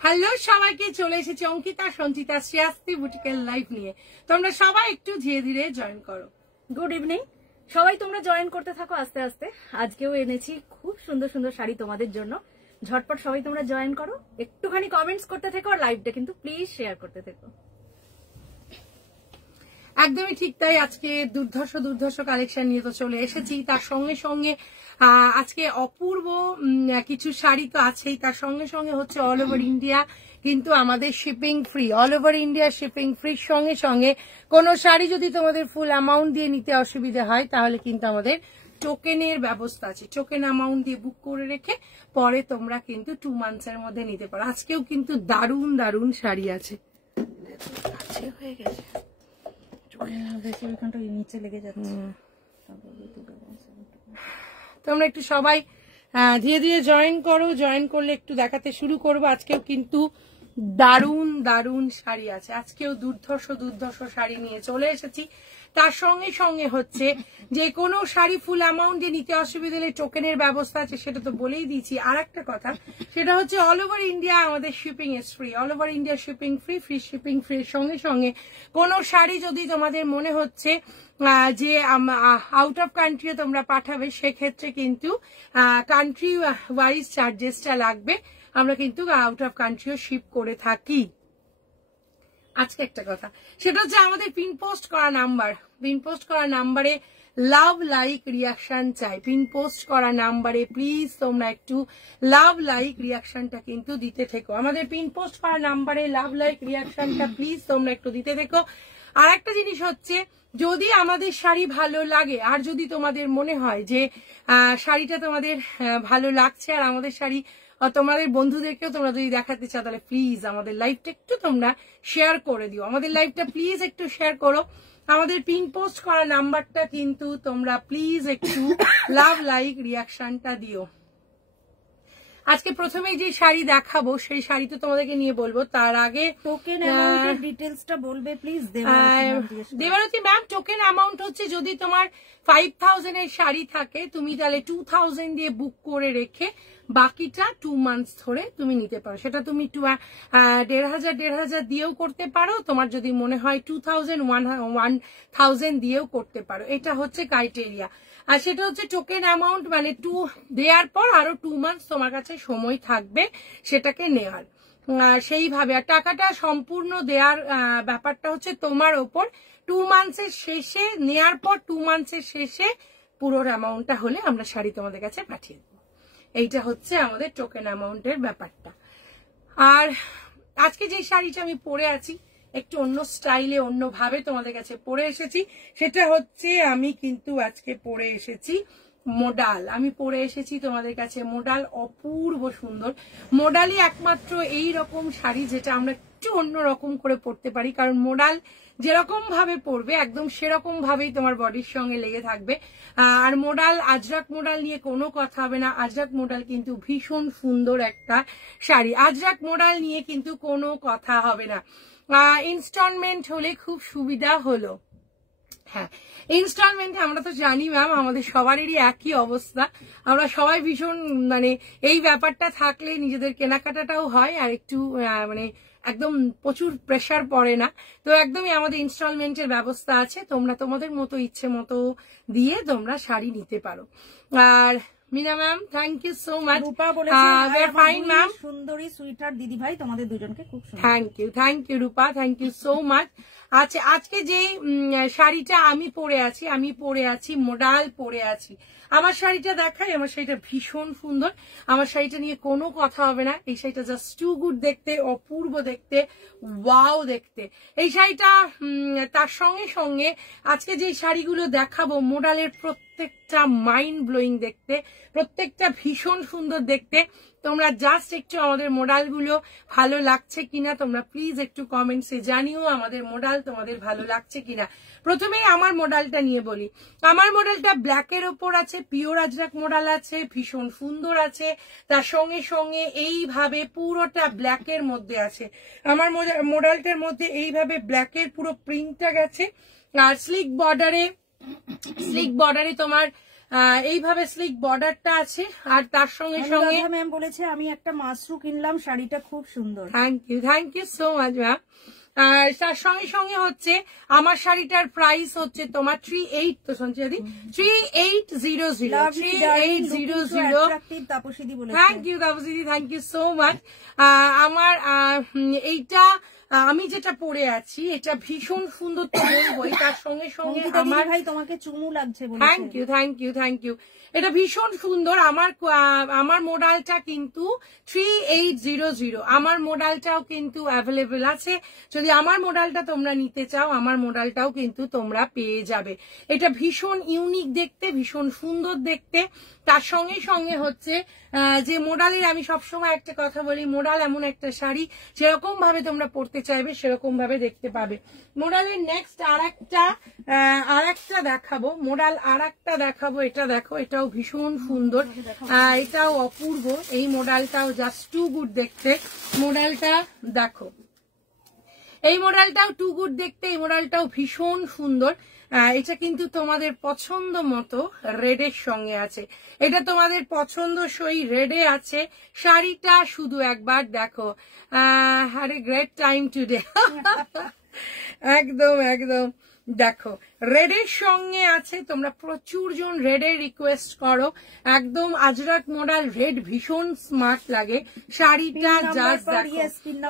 Hello সবাইকে, চলে এসেছি অঙ্কিতা সঞ্চিতা শ্রেয়াস্তি বুটিকের লাইভ নিয়ে। তোমরা সবাই একটু ধীরে ধীরে জয়েন করো। গুড ইভিনিং সবাই, তোমরা জয়েন করতে থাকো আস্তে আস্তে। আজকেও এনেছি খুব সুন্দর সুন্দর শাড়ি তোমাদের জন্য। ঝটপট সবাই তোমরা জয়েন করো, একটুখানি কমেন্টস করতে থেকো আর লাইভটা কিন্তু প্লিজ শেয়ার করতে থেকো। একদমই ঠিক তাই, আজকে দুর্ধর্ষ কালেকশন নিয়ে তো চলে এসেছি। তার সঙ্গে সঙ্গে আজকে অপূর্ব কিছু শাড়ি তো আছেই, তার সঙ্গে সঙ্গে হচ্ছে অল ওভার ইন্ডিয়া কিন্তু আমাদের shipping free. All over India shipping ফ্রির সঙ্গে সঙ্গে কোনো শাড়ি যদি তোমাদের ফুল অ্যামাউন্ট দিয়ে নিতে অসুবিধা হয় তাহলে কিন্তু আমাদের টোকেনের ব্যবস্থা আছে। টোকেন অ্যামাউন্ট দিয়ে বুক করে রেখে পরে তোমরা কিন্তু 2 মান্থসের মধ্যে নিতে পারো। আজকেও কিন্তু দারুণ দারুণ শাড়ি আছে। হয়ে গেছে, নিচে লেগে যাচ্ছে। তোমরা একটু সবাই ধীরে ধীরে জয়েন করো। জয়েন করলে একটু দেখাতে শুরু করবো। আজকেও কিন্তু দারুণ দারুণ শাড়ি আছে। আজকেও দুর্ধর্ষ শাড়ি নিয়ে চলে এসেছি। তার সঙ্গে সঙ্গে হচ্ছে যে কোনো শাড়ি ফুল অ্যামাউন্ট দিয়ে নিতে অসুবিধা হলে টোকেনের ব্যবস্থা আছে, সেটা তো বলেই দিয়েছি। আর একটা কথা, সেটা হচ্ছে অল ওভার ইন্ডিয়া আমাদের shipping is free. All over India shipping free. Free shipping ফ্রির সঙ্গে সঙ্গে কোনো শাড়ি যদি তোমাদের মনে হচ্ছে যে আউট অফ কান্ট্রি তোমরা পাঠাবে, সেক্ষেত্রে কিন্তু কান্ট্রি ওয়াইজ চার্জেসটা লাগবে। আমরা কিন্তু আউট অফ কান্ট্রিও শিপ করে থাকি। আজকে একটা কথা, সেটা হচ্ছে আমাদের পিন পোস্ট করা নাম্বারে লাভ লাইক রিয়াকশন চাই। পিন পোস্ট করা নাম্বারে প্লিজ তোমরা একটু লাভ লাইক রিয়াকশনটা কিন্তু দিতে থেকো। আমাদের পিন পোস্ট করা নাম্বারে লাভ লাইক রিয়াকশনটা প্লিজ তোমরা একটু দিতে থেকো। আর একটা জিনিস হচ্ছে, যদি আমাদের শাড়ি ভালো লাগে আর যদি তোমাদের মনে হয় যে শাড়িটা তোমাদের ভালো লাগছে আর আমাদের শাড়ি তোমাদের বন্ধুদেরকেও তোমরা যদি দেখাতে চাও, তাহলে প্লিজ আমাদের লাইভটা একটু তোমরা শেয়ার করে দিও। আমাদের লাইভটা প্লিজ একটু শেয়ার করো। আমাদের পিন পোস্ট করা নাম্বারটা কিন্তু তোমরা প্লিজ একটু লাভ লাইক রিয়াকশনটা দিও। আজকে প্রথমেই যে শাড়ি দেখাবো সেই শাড়ি তো তোমাদেরকে নিয়ে বলবো। তার আগে টোকেন অ্যামাউন্টের ডিটেইলসটা বলবে please Debarati ma'am. Token amount হচ্ছে, যদি তোমার 5000 এর শাড়ি থাকে তুমি তাহলে 2000 দিয়ে বুক করে রেখে বাকিটা 2 মান্থস ধরে তুমি নিতে পারো। সেটা তুমি 1500 দিয়েও করতে পারো। তোমার যদি মনে হয় 1000 দিয়েও করতে পারো। এটা হচ্ছে ক্রাইটেরিয়া। আর সেটা হচ্ছে টোকেন অ্যামাউন্ট, মানে 2 দেওয়ার পর আরো 2 মান্থস তোমার কাছে সময় থাকবে সেটাকে নেওয়ার। সেইভাবে আর টাকাটা সম্পূর্ণ দেওয়ার ব্যাপারটা হচ্ছে তোমার ওপর। 2 মান্থসের শেষে নেওয়ার পর 2 মান্থসের শেষে পুরো অ্যামাউন্টটা হলে আমরা শাড়ি তোমাদের কাছে পাঠিয়ে দেবো। এইটা হচ্ছে আমাদের টোকেন অ্যামাউন্টের ব্যাপারটা। আর আজকে যে শাড়িটা আমি পরে আছি একটু অন্য স্টাইলে অন্যভাবে তোমাদের কাছে পরে এসেছি। সেটা হচ্ছে আমি কিন্তু আজকে পরে এসেছি মোডাল। আমি পরে এসেছি তোমাদের কাছে মোডাল। অপূর্ব সুন্দর মোডালই একমাত্র এই রকম শাড়ি যেটা আমরা একটু অন্য রকম করে পরতে পারি। কারণ মোডাল যেরকম ভাবে পরবে একদম সেরকম ভাবেই তোমার বডির সঙ্গে লেগে থাকবে। আর মোডাল, আজরাক মোডাল নিয়ে কোনো কথা হবে না। আজরাক মোডাল কিন্তু ভীষণ সুন্দর একটা শাড়ি। আজরাক মোডাল নিয়ে কিন্তু কোনো কথা হবে না। ইনস্টলমেন্ট হলে খুব সুবিধা হলো। হ্যাঁ, ইনস্টলমেন্টে আমরা তো জানি ম্যাম আমাদের সবারই একই অবস্থা। আমরা সবাই ভীষণ মানে এই ব্যাপারটা থাকলে নিজেদের কেনাকাটাটাও হয় আর একটু মানে একদম প্রচুর প্রেশার পড়ে না। তো একদমই আমাদের ইনস্টলমেন্টের ব্যবস্থা আছে। তোমরা তোমাদের মতো ইচ্ছে মতো দিয়ে তোমরা শাড়ি নিতে পারো। আর Mina ma'am, thank you so much. Fine ma'am, সুন্দরী সুইটার দিদি ভাই তোমাদের দুজনকে খুব সুন্দর। Thank you Rupa, thank you so much. আচ্ছা, আজকে যে শাড়িটা আমি পরে আছি মোডাল পরে আছি। আমার শাড়িটা দেখাই। আমার শাড়িটা ভীষণ সুন্দর। আমার শাড়িটা নিয়ে কোনো কথা হবে না। এই শাড়িটা জাস্ট টু গুড দেখতে, অপূর্ব দেখতে, ওয়াও দেখতে এই শাড়িটা। তার সঙ্গে সঙ্গে আজকে যে শাড়িগুলো দেখাবো মোডালের প্রত্যেকটা মাইন্ড ব্লোয়িং দেখতে, প্রত্যেকটা ভীষণ সুন্দর দেখতে। তোমরা জাস্ট একটু আমাদের মোডালগুলো ভালো লাগছে কিনা তোমরা প্লিজ একটু কমেন্টসে জানিও আমাদের মোডাল তোমাদের ভালো লাগছে কিনা। প্রথমেই আমার মোডালটা নিয়ে বলি। আমার মোডালটা ব্ল্যাকের ওপর আছে, পিওর আজরাক মোডাল আছে, ভীষণ সুন্দর আছে। তার সঙ্গে সঙ্গে এইভাবে পুরোটা ব্ল্যাকের মধ্যে আছে। আমার মোডালটার মধ্যে এইভাবে ব্ল্যাকের পুরো প্রিন্টটা গেছে। আর স্লিক বর্ডারে তোমার এইভাবে স্লিক বর্ডারটা আছে, আর তার সঙ্গে সঙ্গে ম্যাম বলেছে আমি একটা মাশরু কিনলাম, শাড়িটা খুব সুন্দর। Thank you so much ma'am. আর তার সঙ্গে সঙ্গে হচ্ছে আমার শাড়িটার প্রাইস হচ্ছে তোমার 38, তো সঞ্চিয়াদি 3800 3800। থ্যাংক ইউ তাপসীদি, থ্যাংক ইউ সো মাচ। আমার এইটা আমি যেটা পরে আছি এটা ভীষণ সুন্দর, তো বলবোই। তার সঙ্গে সঙ্গে আমার ভাই তোমাকে চুমু লাগছে, থ্যাংক ইউ। এটা ভীষণ সুন্দর। আমার মডেলটা কিন্তু 3800, আমার মডেলটাও কিন্তু অ্যাভেলেবেল আছে। যদি আমার মডেলটা তোমরা নিতে চাও, আমার মডেলটাও কিন্তু তোমরা পেয়ে যাবে। এটা ভীষণ ইউনিক দেখতে, ভীষণ সুন্দর দেখতে। তার সঙ্গে সঙ্গে হচ্ছে যে মডেলের, আমি সবসময় একটা কথা বলি, মডেল এমন একটা শাড়ি যেরকম ভাবে তোমরা পরতে চাইবে সেরকম ভাবে দেখতে পাবে। মডেলের নেক্সট আরেকটা দেখাবো, মডেল আরেকটা দেখাবো। এটা দেখো, এটাও ভীষণ সুন্দর, এটাও অপূর্ব। এই মডেলটাও জাস্ট টু গুড দেখতে। মডেলটা দেখো, এই মডেলটাও টু গুড দেখতে, এই মডেলটাও ভীষণ সুন্দর। এটা কিন্তু তোমাদের পছন্দ মতো রেডের সঙ্গে আছে, এটা তোমাদের পছন্দসই রেডে আছে। শাড়িটা শুধু একবার দেখো। Had a great time today. একদম দেখো, রেডের সঙ্গে আছে। তোমরা প্রচুর জন রেডের রিকোয়েস্ট করো, একদম আজরাক মডেল রেড ভীষণ স্মার্ট লাগে। শাড়িটা জাস্ট দেখো,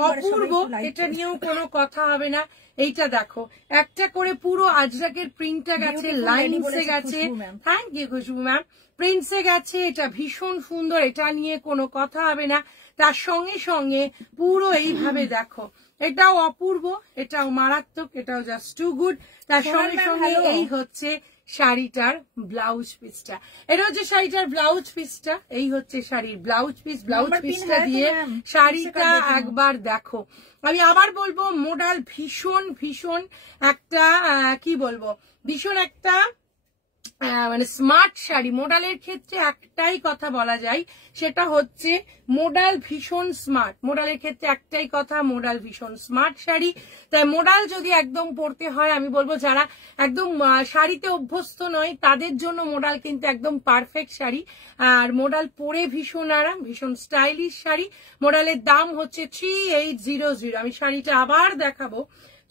অপূর্ব। এটা নিয়েও কোনো কথা হবে না। এইটা দেখো, একটা করে পুরো আজরাকের প্রিন্টটা গেছে, লাইনসে গেছে। থ্যাংক ইউ খুশবু ম্যাম, প্রিন্টসে গেছে। এটা ভীষণ সুন্দর, এটা নিয়ে কোনো কথা হবে না। তার সঙ্গে সঙ্গে পুরো এইভাবে দেখো, এটাও অপূর্ব, এটাও মারাত্মক, এটাও জাস্ট টু গুড। তার সঙ্গে সঙ্গে এই হচ্ছে শাড়িটার ব্লাউজ পিসটা, এটা হচ্ছে শাড়িটার ব্লাউজ পিসটা, এই হচ্ছে শাড়ির ব্লাউজ পিসটা দিয়ে শাড়িটা একবার দেখো। আমি আবার বলবো, মডেল ভীষণ একটা কি বলবো, ভীষণ একটা মানে স্মার্ট শাড়ি। মডেলের ক্ষেত্রে একটাই কথা বলা যায়, সেটা হচ্ছে মডেল ভীষণ স্মার্ট। মডেলের ক্ষেত্রে একটাই কথা, মডেল ভীষণ স্মার্ট শাড়ি। তাই মডেল যদি একদম পরতে হয়, আমি বলবো যারা একদম শাড়িতে অভ্যস্ত নয় তাদের জন্য মডেল কিন্তু একদম পারফেক্ট শাড়ি। আর মডেল পরে ভীষণ আরাম, ভীষণ স্টাইলিশ শাড়ি। মডেলের দাম হচ্ছে 3800। আমি শাড়িটা আবার দেখাবো,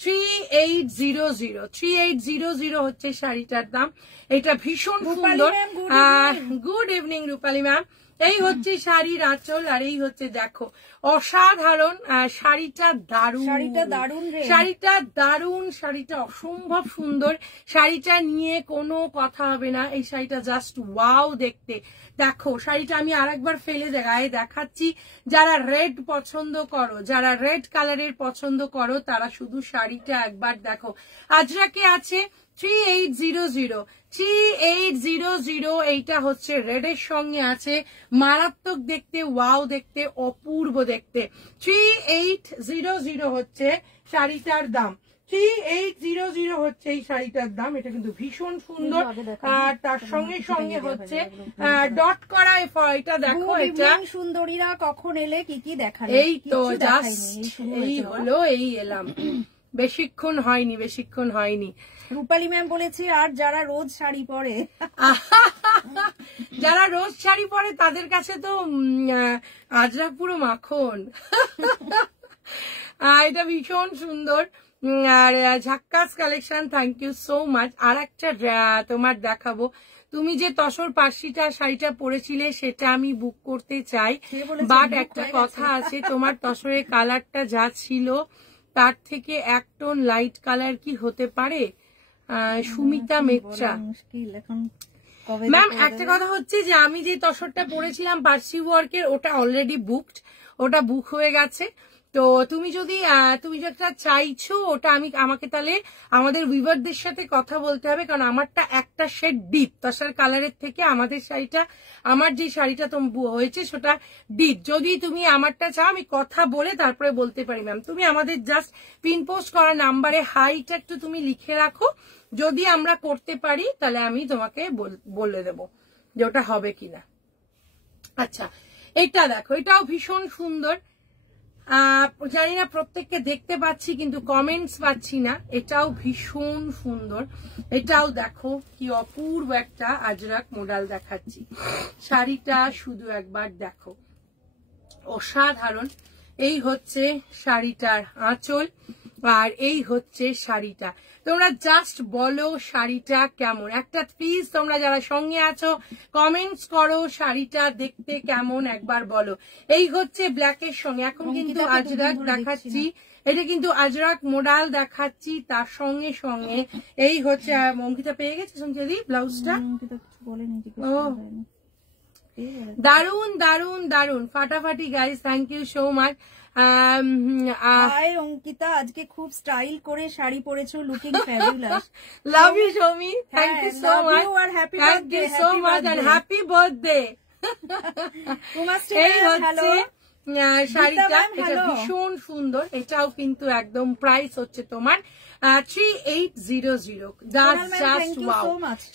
3800 হচ্ছে শাড়িটার দাম। এটা ভীষণ সুন্দর। গুড ইভিনিং রূপালী ম্যাম। এই হচ্ছে শাড়ির আঁচল, আর এই হচ্ছে দেখো অসাধারণ শাড়িটা, দারুণ, শাড়িটা অসম্ভব সুন্দর। শাড়িটা নিয়ে কোনো কথা হবে না, এই শাড়িটা জাস্ট ওয়াও দেখতে। দেখো শাড়িটা আমি আরেকবার ফেলে গায়ে দেখাচ্ছি। যারা রেড পছন্দ করো, যারা রেড কালারের পছন্দ করো, তারা শুধু শাড়িটা একবার দেখো। আজরাকে আছে 3800। এইটা হচ্ছে রেডের সঙ্গে আছে, মারাত্মক দেখতে, ওয়াও দেখতে, অপূর্ব দেখতে। 3800 হচ্ছে শাড়িটার দাম, 3800 হচ্ছে এই শাড়িটার দাম। এটা কিন্তু ভীষণ সুন্দর। আর তার সঙ্গে সঙ্গে হচ্ছে ডট করা, এটা দেখো, এটা সুন্দরীরা কখন এলে, কি কি দেখালে? এই তো জাস্ট এই হলো, এই এলাম, বেশিক্ষণ হয়নি। রূপালী ম্যাম বলেছে আর যারা রোজ শাড়ি পরে, তাদের কাছে তো আজরাক পুরো মাখন। এটা ভীষণ সুন্দর। আর ঝাক্কাস collection, thank you so much. আর একটা তোমার দেখাবো, তুমি যে তসর পার্সিটা শাড়িটা পরেছিলে সেটা আমি বুক করতে চাই, বাট একটা কথা আছে, তোমার তসরের কালারটা যা ছিল তার থেকে এক টোন লাইট কালার কি হতে পারে? সুমিতা মেত্রা ম্যাম, একটা কথা হচ্ছে যে আমি যে তসরটা পরেছিলাম পার্সি ওয়ার্কের, ওটা অলরেডি বুকড, ওটা বুক হয়ে গেছে। তো তুমি যেটা চাইছো ওটা আমাকে তাহলে আমাদের উইভারদের সাথে কথা বলতে হবে, কারণ আমারটা একটা শেড ডিপ তসার কালারের থেকে, আমার যে শাড়িটা হয়েছে সেটা ডিপ। যদি তুমি আমারটা চাও আমি কথা বলে তারপরে বলতে পারি ম্যাম। তুমি আমাদের জাস্ট পিন পোস্ট করা নাম্বারে হাইটা একটু তুমি লিখে রাখো, যদি আমরা করতে পারি তাহলে আমি তোমাকে বলে দেবো যে ওটা হবে কিনা। আচ্ছা, এটা দেখো, এটাও ভীষণ সুন্দর। জানি না প্রত্যেককে দেখতে পাচ্ছি কিন্তু কমেন্টস পাচ্ছি না। এটাও ভীষণ সুন্দর, এটাও দেখো কি অপূর্ব একটা আজরাক মডেল দেখাচ্ছি। শাড়িটা শুধু একবার দেখো, অসাধারণ। এই হচ্ছে শাড়িটার আঁচল আর এই হচ্ছে শাড়িটা। তোমরা জাস্ট বলো শাড়িটা কেমন, একটা প্লিজ তোমরা যারা সঙ্গে আছো কমেন্টস করো শাড়িটা দেখতে কেমন একবার বলো। এই হচ্ছে ব্ল্যাকের সঙ্গে, এখন কিন্তু আজরাক দেখাচ্ছি, এটা কিন্তু আজরাক মডেল দেখাচ্ছি, তার সঙ্গে সঙ্গে এই হচ্ছে অঙ্কিতা পেয়ে গেছে সঞ্জয়দি ব্লাউজটা। ও দারুন দারুন দারুন, ফাটাফাটি guys, thank you so much. Hi Ankita, আজকে খুব স্টাইল করে শাড়ি পরেছো, looking fabulous. Love you Soumi, thank you so much, আর happy thank you so much and happy birthday. এই হচ্ছে শাড়িটা, এটা ভীষণ সুন্দর, এটাও কিন্তু একদম প্রাইস হচ্ছে তোমার 3800। জাস্ট ওয়াও,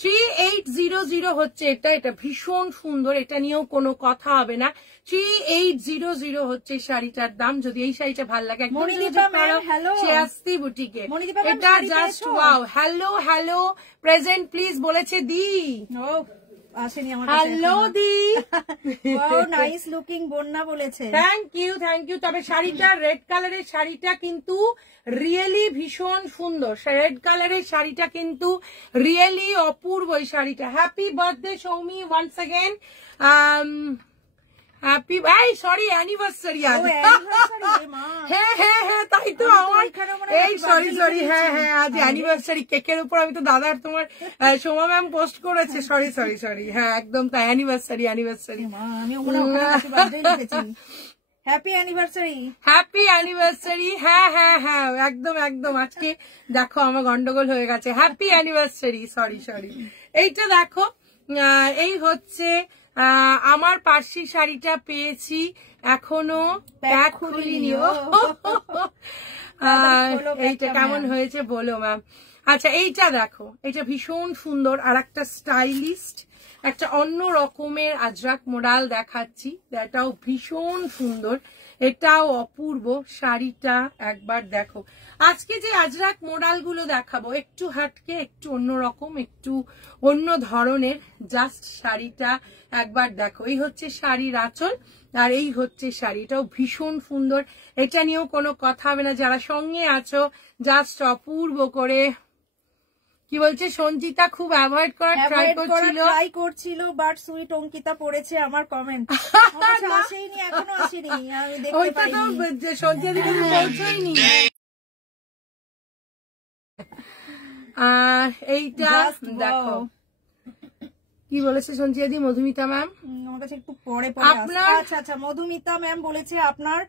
3800 হচ্ছে এটা, এটা ভীষণ সুন্দর, এটা নিয়েও কোনো কথা হবে না। 3800 হচ্ছে শাড়িটার দাম। যদি এই শাড়িটা ভালো লাগে একদম শ্রেয়াস্তি বুটিকে, এটা just wow. Hello hello present please বলেছে দি, হ্যালো দি, নাইস লুকিং বন্যা বলেছে, থ্যাংক ইউ থ্যাংক ইউ। তবে শাড়িটা রেড কালারের শাড়িটা কিন্তু রিয়েলি ভীষণ সুন্দর, রেড কালারের শাড়িটা কিন্তু রিয়েলি অপূর্ব এই শাড়িটা। Happy birthday Soumi once again, happy sorry anniversary আজ। হ্যাঁ হ্যাঁ হ্যাঁ তাই তো আমার এই সরি সরি হ্যাঁ হ্যাঁ আজ অ্যানিভার্সারি। কেকের উপর আমি তো দাদার তোমার সোমা ম্যাম পোস্ট করেছে, সরি সরি সরি, হ্যাঁ একদম তাই, anniversary anniversary, happy anniversary, happy anniversary, হ্যাঁ হ্যাঁ হ্যাঁ একদম একদম। আজকে দেখো আমার গন্ডগোল হয়ে গেছে, হ্যাপি অ্যানিভার্সারি, সরি সরি। এইটা দেখো, এই হচ্ছে আমার পার্সি শাড়িটা পেয়েছি, এখনো প্যাক খুলিনিও। এইটা কেমন হয়েছে বলো ম্যাম। আচ্ছা এইটা দেখো, এটা ভীষণ সুন্দর আর একটা স্টাইলিস্ট, একটা অন্য রকমের আজরাক মডেল দেখাচ্ছি, এটাও ভীষণ সুন্দর, এটাও অপূর্ব। শাড়িটা একবার দেখো। আজকে যে আজরাক মডেল গুলো দেখাবো একটু হাটকে, একটু অন্যরকম, একটু অন্য ধরনের, জাস্ট শাড়িটা একবার দেখো। এই হচ্ছে শাড়ির আঁচল আর এই হচ্ছে শাড়ি, এটাও ভীষণ সুন্দর, এটা নিয়েও কোনো কথা হবে না। যারা সঙ্গে আছো জাস্ট অপূর্ব করে। কি বলছে সঞ্জিতা, খুব অ্যাভয়েড করার ট্রাই করছিল বাট সুইট অঙ্কিতা পড়েছে আমার কমেন্ট, আসেনি এখনো আসেনি, আমি দেখতে পাইনি, সঞ্জিতা দিদি পৌঁছায়নি। এইটা দেখো কি বলেছে সঞ্জিতা দি, মধুমিতা ম্যাম আমার কাছে একটু পরে পরে। আচ্ছা আচ্ছা, মধুমিতা ম্যাম বলেছে আপনার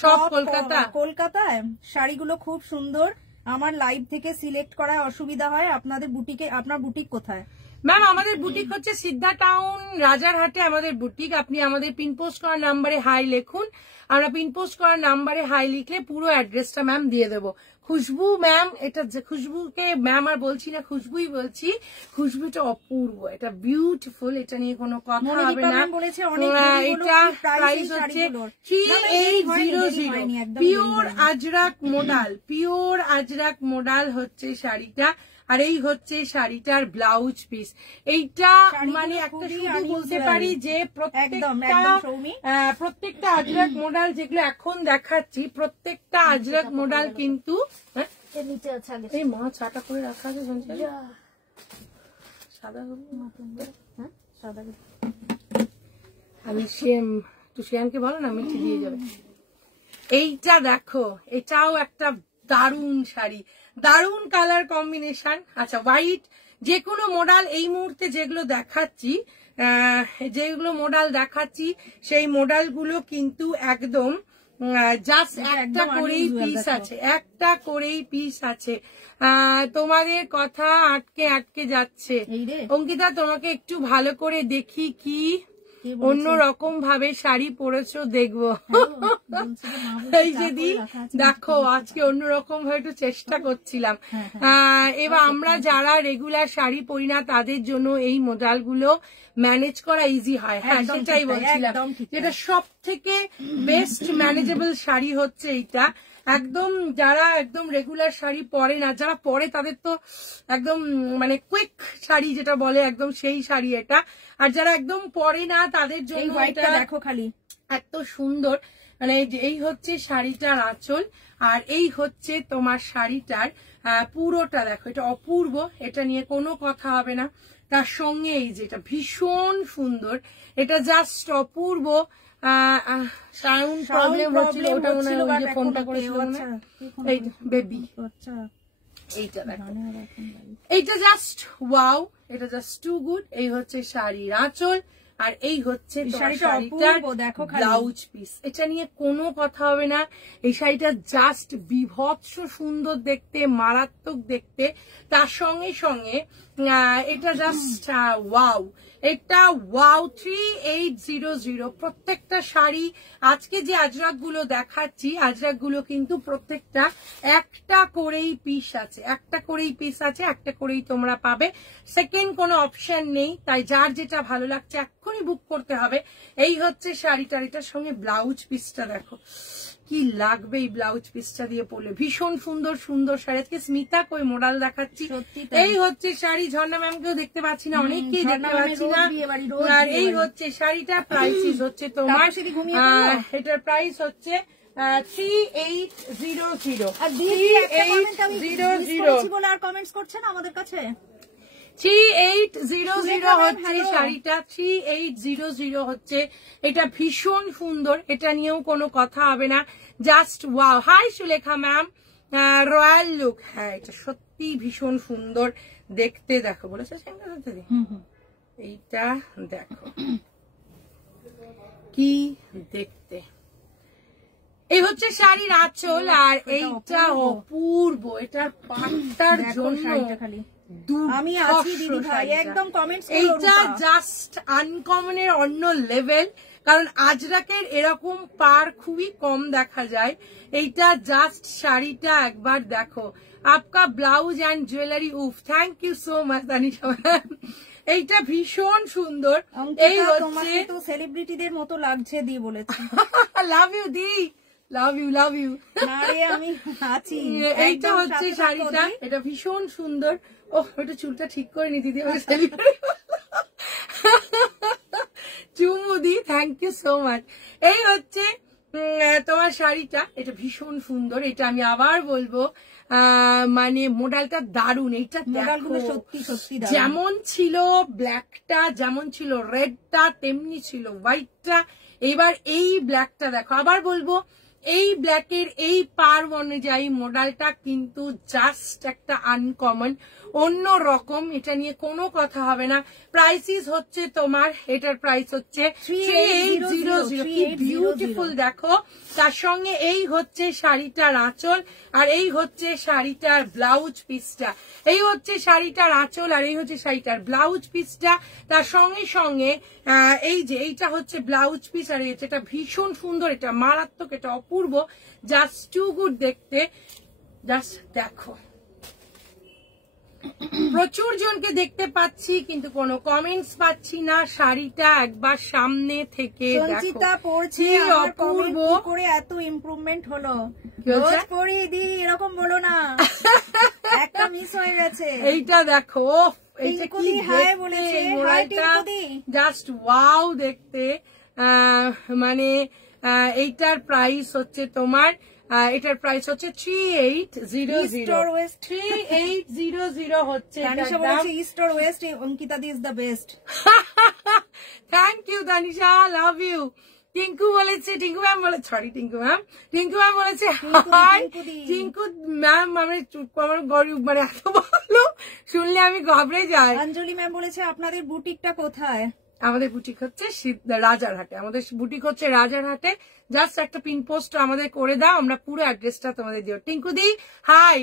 সব কলকাতায় শাড়িগুলো খুব সুন্দর, আমার লাইভ থেকে সিলেক্ট করায় অসুবিধা হয়, আপনাদের বুটিকে, আপনার বুটিক কোথায়? ম্যাম আমাদের বুটিক হচ্ছে সিদ্ধা টাউন রাজারহাটে আমাদের বুটিক। আপনি আমাদের পিনপোস্ট করার নাম্বারে হাই লিখুন, আমরা পিনপোস্ট করার নাম্বারে হাই লিখলে পুরো অ্যাড্রেসটা ম্যাম দিয়ে দেবো। খুশবু ম্যাম, এটা খুশবুকে ম্যাম আর বলছি না, খুশবুই বলছি, খুশবুটা অপূর্ব, এটা বিউটিফুল, এটা নিয়ে কোনো কথা হবে না। এটা প্রাইস হচ্ছে 3800, pure Ajrak model, pure Ajrak model হচ্ছে শাড়িটা। আর এই হচ্ছে শাড়িটার ব্লাউজ পিস। এইটা মানে একটা শুধু বলতে পারি যে প্রত্যেকটা আজরাক মডেল যেগুলো এখন দেখাচ্ছি, প্রত্যেকটা আজরাক মডেল কিন্তু এই মা ছাটা করে রাখা আছে সাদা, আমি তুষিয়ানকে বলো না মিষ্টি দিয়ে যাবে। এইটা দেখো, এটাও একটা দারুণ শাড়ি, দারুণ কালার কম্বিনেশন। আচ্ছা হোয়াইট, যে কোনো মডেল এই মুহূর্তে যেগুলো দেখাচ্ছি, সেই মডেলগুলো কিন্তু একদম জাস্ট একটা করেই পিস আছে, একটা করেই পিস আছে। তোমাদের কথা আটকে আটকে যাচ্ছে। অঙ্কিতা তোমাকে একটু ভালো করে দেখি, কি অন্য রকম ভাবে শাড়ি পরেছো দেখবো। এই যে দি দেখো আজকে অন্যরকম ভাবে একটু চেষ্টা করছিলাম। এবার আমরা যারা রেগুলার শাড়ি পরি না তাদের জন্য এই মডেলগুলো ম্যানেজ করা ইজি হয়। হ্যাঁ সেটাই বলছিলাম, যেটা সব থেকে বেস্ট ম্যানেজেবল শাড়ি হচ্ছে এইটা। একদম যারা একদম রেগুলার শাড়ি পরে না, যারা পরে তাদের তো একদম মানে কুইক শাড়ি যেটা বলে একদম সেই শাড়ি এটা। আর যারা একদম পরে না তাদের জন্য এটা দেখো খালি এত সুন্দর। মানে এই হচ্ছে শাড়িটার আঁচল, আর এই হচ্ছে তোমার শাড়িটার পুরোটা দেখো, এটা অপূর্ব, এটা নিয়ে কোনো কথা হবে না। তার সঙ্গে এই যেটা ভীষণ সুন্দর, এটা জাস্ট অপূর্ব। সাউন্ড প্রবলেম হচ্ছিল, ওটা মনে হয় ওই যে ফোনটা করেছিল এই বেবি। এইটা দেখো, এইটা জাস্ট ওয়াও, এটা জাস্ট টু গুড। এই হচ্ছে শাড়ির আঁচল, আর এই হচ্ছে শাড়িটার ব্লাউজ পিস। এটা নিয়ে কোনো কথা হবে না, এই শাড়িটা জাস্ট বিভৎস সুন্দর দেখতে, মারাত্মক দেখতে। তার সঙ্গে সঙ্গে এটা জাস্ট ওয়াও, এটা ওয়াও 3800। প্রত্যেকটা শাড়ি আজকে যে আজরাক গুলো দেখাচ্ছি, আজরাক গুলো কিন্তু প্রত্যেকটা একটা করেই পিস আছে, একটা করেই পিস আছে, একটা করেই তোমরা পাবে, সেকেন্ড কোনো অপশন নেই। তাই যার যেটা ভালো লাগছে এক্ষুনি বুক করতে হবে। এই হচ্ছে শাড়িটার, এটার সঙ্গে ব্লাউজ পিসটা দেখো কি লাগবে, এই ব্লাউজ পিসটা দিয়ে পরলে ভীষণ সুন্দর সুন্দর শাড়ি। আজকে স্মিতা কই মডেল দেখাচ্ছি। এই হচ্ছে শাড়ি, ঝর্ণা ম্যামকেও দেখতে পাচ্ছি না, অনেককেই দেখতে পাচ্ছি না। আর এই হচ্ছে শাড়িটা, প্রাইস হচ্ছে তোমার, এটার প্রাইস হচ্ছে 3800। আর 3800 বলে আর কমেন্টস করছেন আমাদের কাছে। 3800 হচ্ছে শাড়িটা, 3800 হচ্ছে। এটা ভীষণ সুন্দর, এটা নিয়েও কোনো কথা হবে না, just wow. Hi Sulekha ma'am, royal look. হ্যাঁ এটা সত্যি ভীষণ সুন্দর দেখতে, দেখো বলেছে এইটা দেখো কি দেখতে। এই হচ্ছে শাড়ির আঁচল, আর এইটা অপূর্ব, এটার পাটটার জন্য আমি আছি দিদি ভাই, একদম কমেন্টস করো। এইটা জাস্ট আনকমনের অন্য লেভেল, কারণ আজরাকের এরকম পার খুবই কম দেখা যায়। এইটা জাস্ট শাড়িটা একবার দেখো, আপকা ব্লাউজ এন্ড জুয়েলারি, উফ thank you so much Tanisha ma'am. এইটা ভীষণ সুন্দর। এই হচ্ছে তো সেলিব্রিটিদের মতো লাগছে দি বলেছে। লাভ ইউ দি, লাভ ইউ লাভ ইউ। আমি আছি। এইটা হচ্ছে শাড়িটা, এটা ভীষণ সুন্দর। ওহ ওটা চুলটা ঠিক করে নি দিদি, চুমুদি থ্যাংক ইউ সো মাচ। এই হচ্ছে তোমার শাড়িটা, এটা ভীষণ সুন্দর। এটা আমি আবার বলবো, মানে মডেলটা দারুণ। এইটা দেখো সত্যি সত্যি যেমন ছিল ব্ল্যাকটা, যেমন ছিল রেডটা, তেমনি ছিল হোয়াইটটা। এবার এই ব্ল্যাকটা দেখো, আবার বলবো এই ব্ল্যাকের এই পার অনুযায়ী মডেলটা কিন্তু জাস্ট একটা আনকমন, অন্য রকম, এটা নিয়ে কোনো কথা হবে না। প্রাইসিস হচ্ছে তোমার, এটার প্রাইস হচ্ছে 3800। কি বিউটিফুল দেখো। তার সঙ্গে এই হচ্ছে শাড়িটার আঁচল, আর এই হচ্ছে শাড়িটার ব্লাউজ পিসটা। এই হচ্ছে শাড়িটার আঁচল, আর এই হচ্ছে শাড়িটার ব্লাউজ পিসটা। তার সঙ্গে সঙ্গে এই যে এইটা হচ্ছে ব্লাউজ পিস, আর এটা ভীষণ সুন্দর, এটা মারাত্মক, এটা অপূর্ব, জাস্ট টু গুড দেখতে। জাস্ট দেখো, প্রচুর জনকে দেখতে পাচ্ছি কিন্তু কোনো কমেন্টস পাচ্ছি না। শাড়িটা একবার সামনে থেকে সঞ্চিতা পড়ছে, অপূর্ব করে এত ইমপ্রুভমেন্ট হলো। রোজ পড়ি দি এরকম বলো না, একটা মিস হয়ে গেছে। এইটা দেখো, এইটা কি হাই বলেছে, হাই টিঙ্কুদি, জাস্ট ওয়াও দেখতে। মানে এইটার প্রাইস হচ্ছে তোমার, এটার প্রাইস হচ্ছে 3800। 3800 হচ্ছে। ইস্ট অর ওয়েস্ট, অঙ্কিতা দি is the best. Thank you Tanisha, love you. Tinku বলেছে, টিঙ্কু ম্যাম বলে, sorry Tinku ma'am, Tinku ma'am বলেছে হাই। টিঙ্কু ম্যাম আমার গরিব, মানে এত ভালো শুনলে আমি ঘাবড়ে যাই। অঞ্জলি ম্যাম বলেছে আপনাদের বুটিকটা কোথায়? আমাদের বুটিক হচ্ছে রাজারহাটে, আমাদের বুটিক হচ্ছে রাজারহাটে। জাস্ট একটা পিন পোস্ট আমাদের করে দাও, আমরা পুরো অ্যাড্রেসটা তোমাদের দিও। টিঙ্কু দি হাই,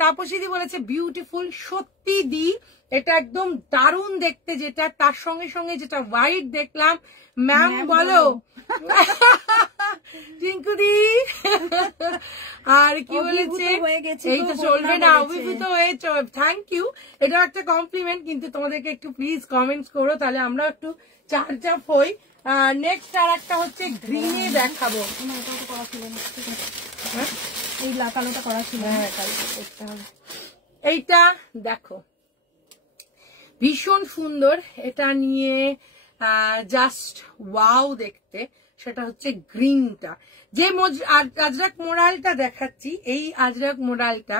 তাপসী দি বলেছে বিউটিফুল। সত্যি দি এটা একদম দারুণ দেখতে, যেটা তার সঙ্গে সঙ্গে যেটা হোয়াইট দেখলাম। ম্যাম বলো টিঙ্কু দি। আর কি বলেছে, এই তো চলবে না, অভিভূত হয়ে। থ্যাংক ইউ, এটা একটা কমপ্লিমেন্ট, কিন্তু তোমাদেরকে একটু প্লিজ কমেন্টস করো, তাহলে আমরা একটু চার্জ আপ হই। নেক্সট আর একটা হচ্ছে গ্রিনে দেখাবো। এই কালোটা করা ছিল, হ্যাঁ কালোটা করতে হবে। এইটা দেখো ভীষণ সুন্দর, এটা নিয়ে জাস্ট ওয়াও দেখতে। সেটা হচ্ছে গ্রিনটা, যে আজরাক মোডালটা দেখাচ্ছি, এই আজরাক মোডালটা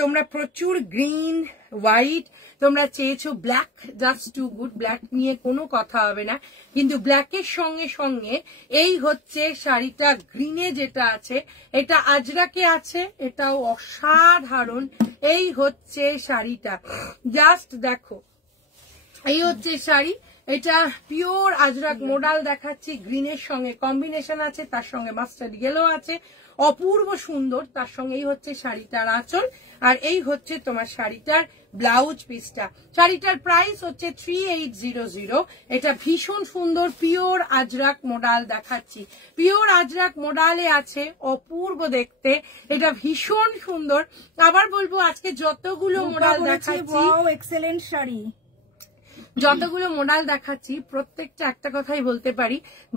তোমরা প্রচুর গ্রিন হোয়াইট তোমরা চেয়েছো, black just too good, black নিয়ে কোনো কথা হবে না, কিন্তু ব্ল্যাকের সঙ্গে সঙ্গে এই হচ্ছে শাড়িটা গ্রিনে যেটা আছে, এটা আজরাকে আছে, এটাও অসাধারণ। এই হচ্ছে শাড়িটা, জাস্ট দেখো, এই হচ্ছে শাড়ি। এটা পিওর আজরাক মোডাল দেখাচ্ছি, গ্রিনের সঙ্গে কম্বিনেশন আছে, তার সঙ্গে মাস্টার্ড ইয়েলো আছে, অপূর্ব সুন্দর। তার সঙ্গে এই হচ্ছে শাড়িটার আঁচল, আর এই হচ্ছে তোমার শাড়িটার ব্লাউজ পিসটা। শাড়িটার প্রাইস হচ্ছে 3800। এটা ভীষণ সুন্দর পিওর আজরাক মোডাল দেখাচ্ছি, পিওর আজরাক মোডালে আছে, অপূর্ব দেখতে, এটা ভীষণ সুন্দর। আবার বলবো আজকে যতগুলো মোডাল দেখাচ্ছি, এক্সেলেন্ট শাড়ি, যতগুলো মোডাল দেখাচ্ছি প্রত্যেকটা একটা কথাই বলতে পারি,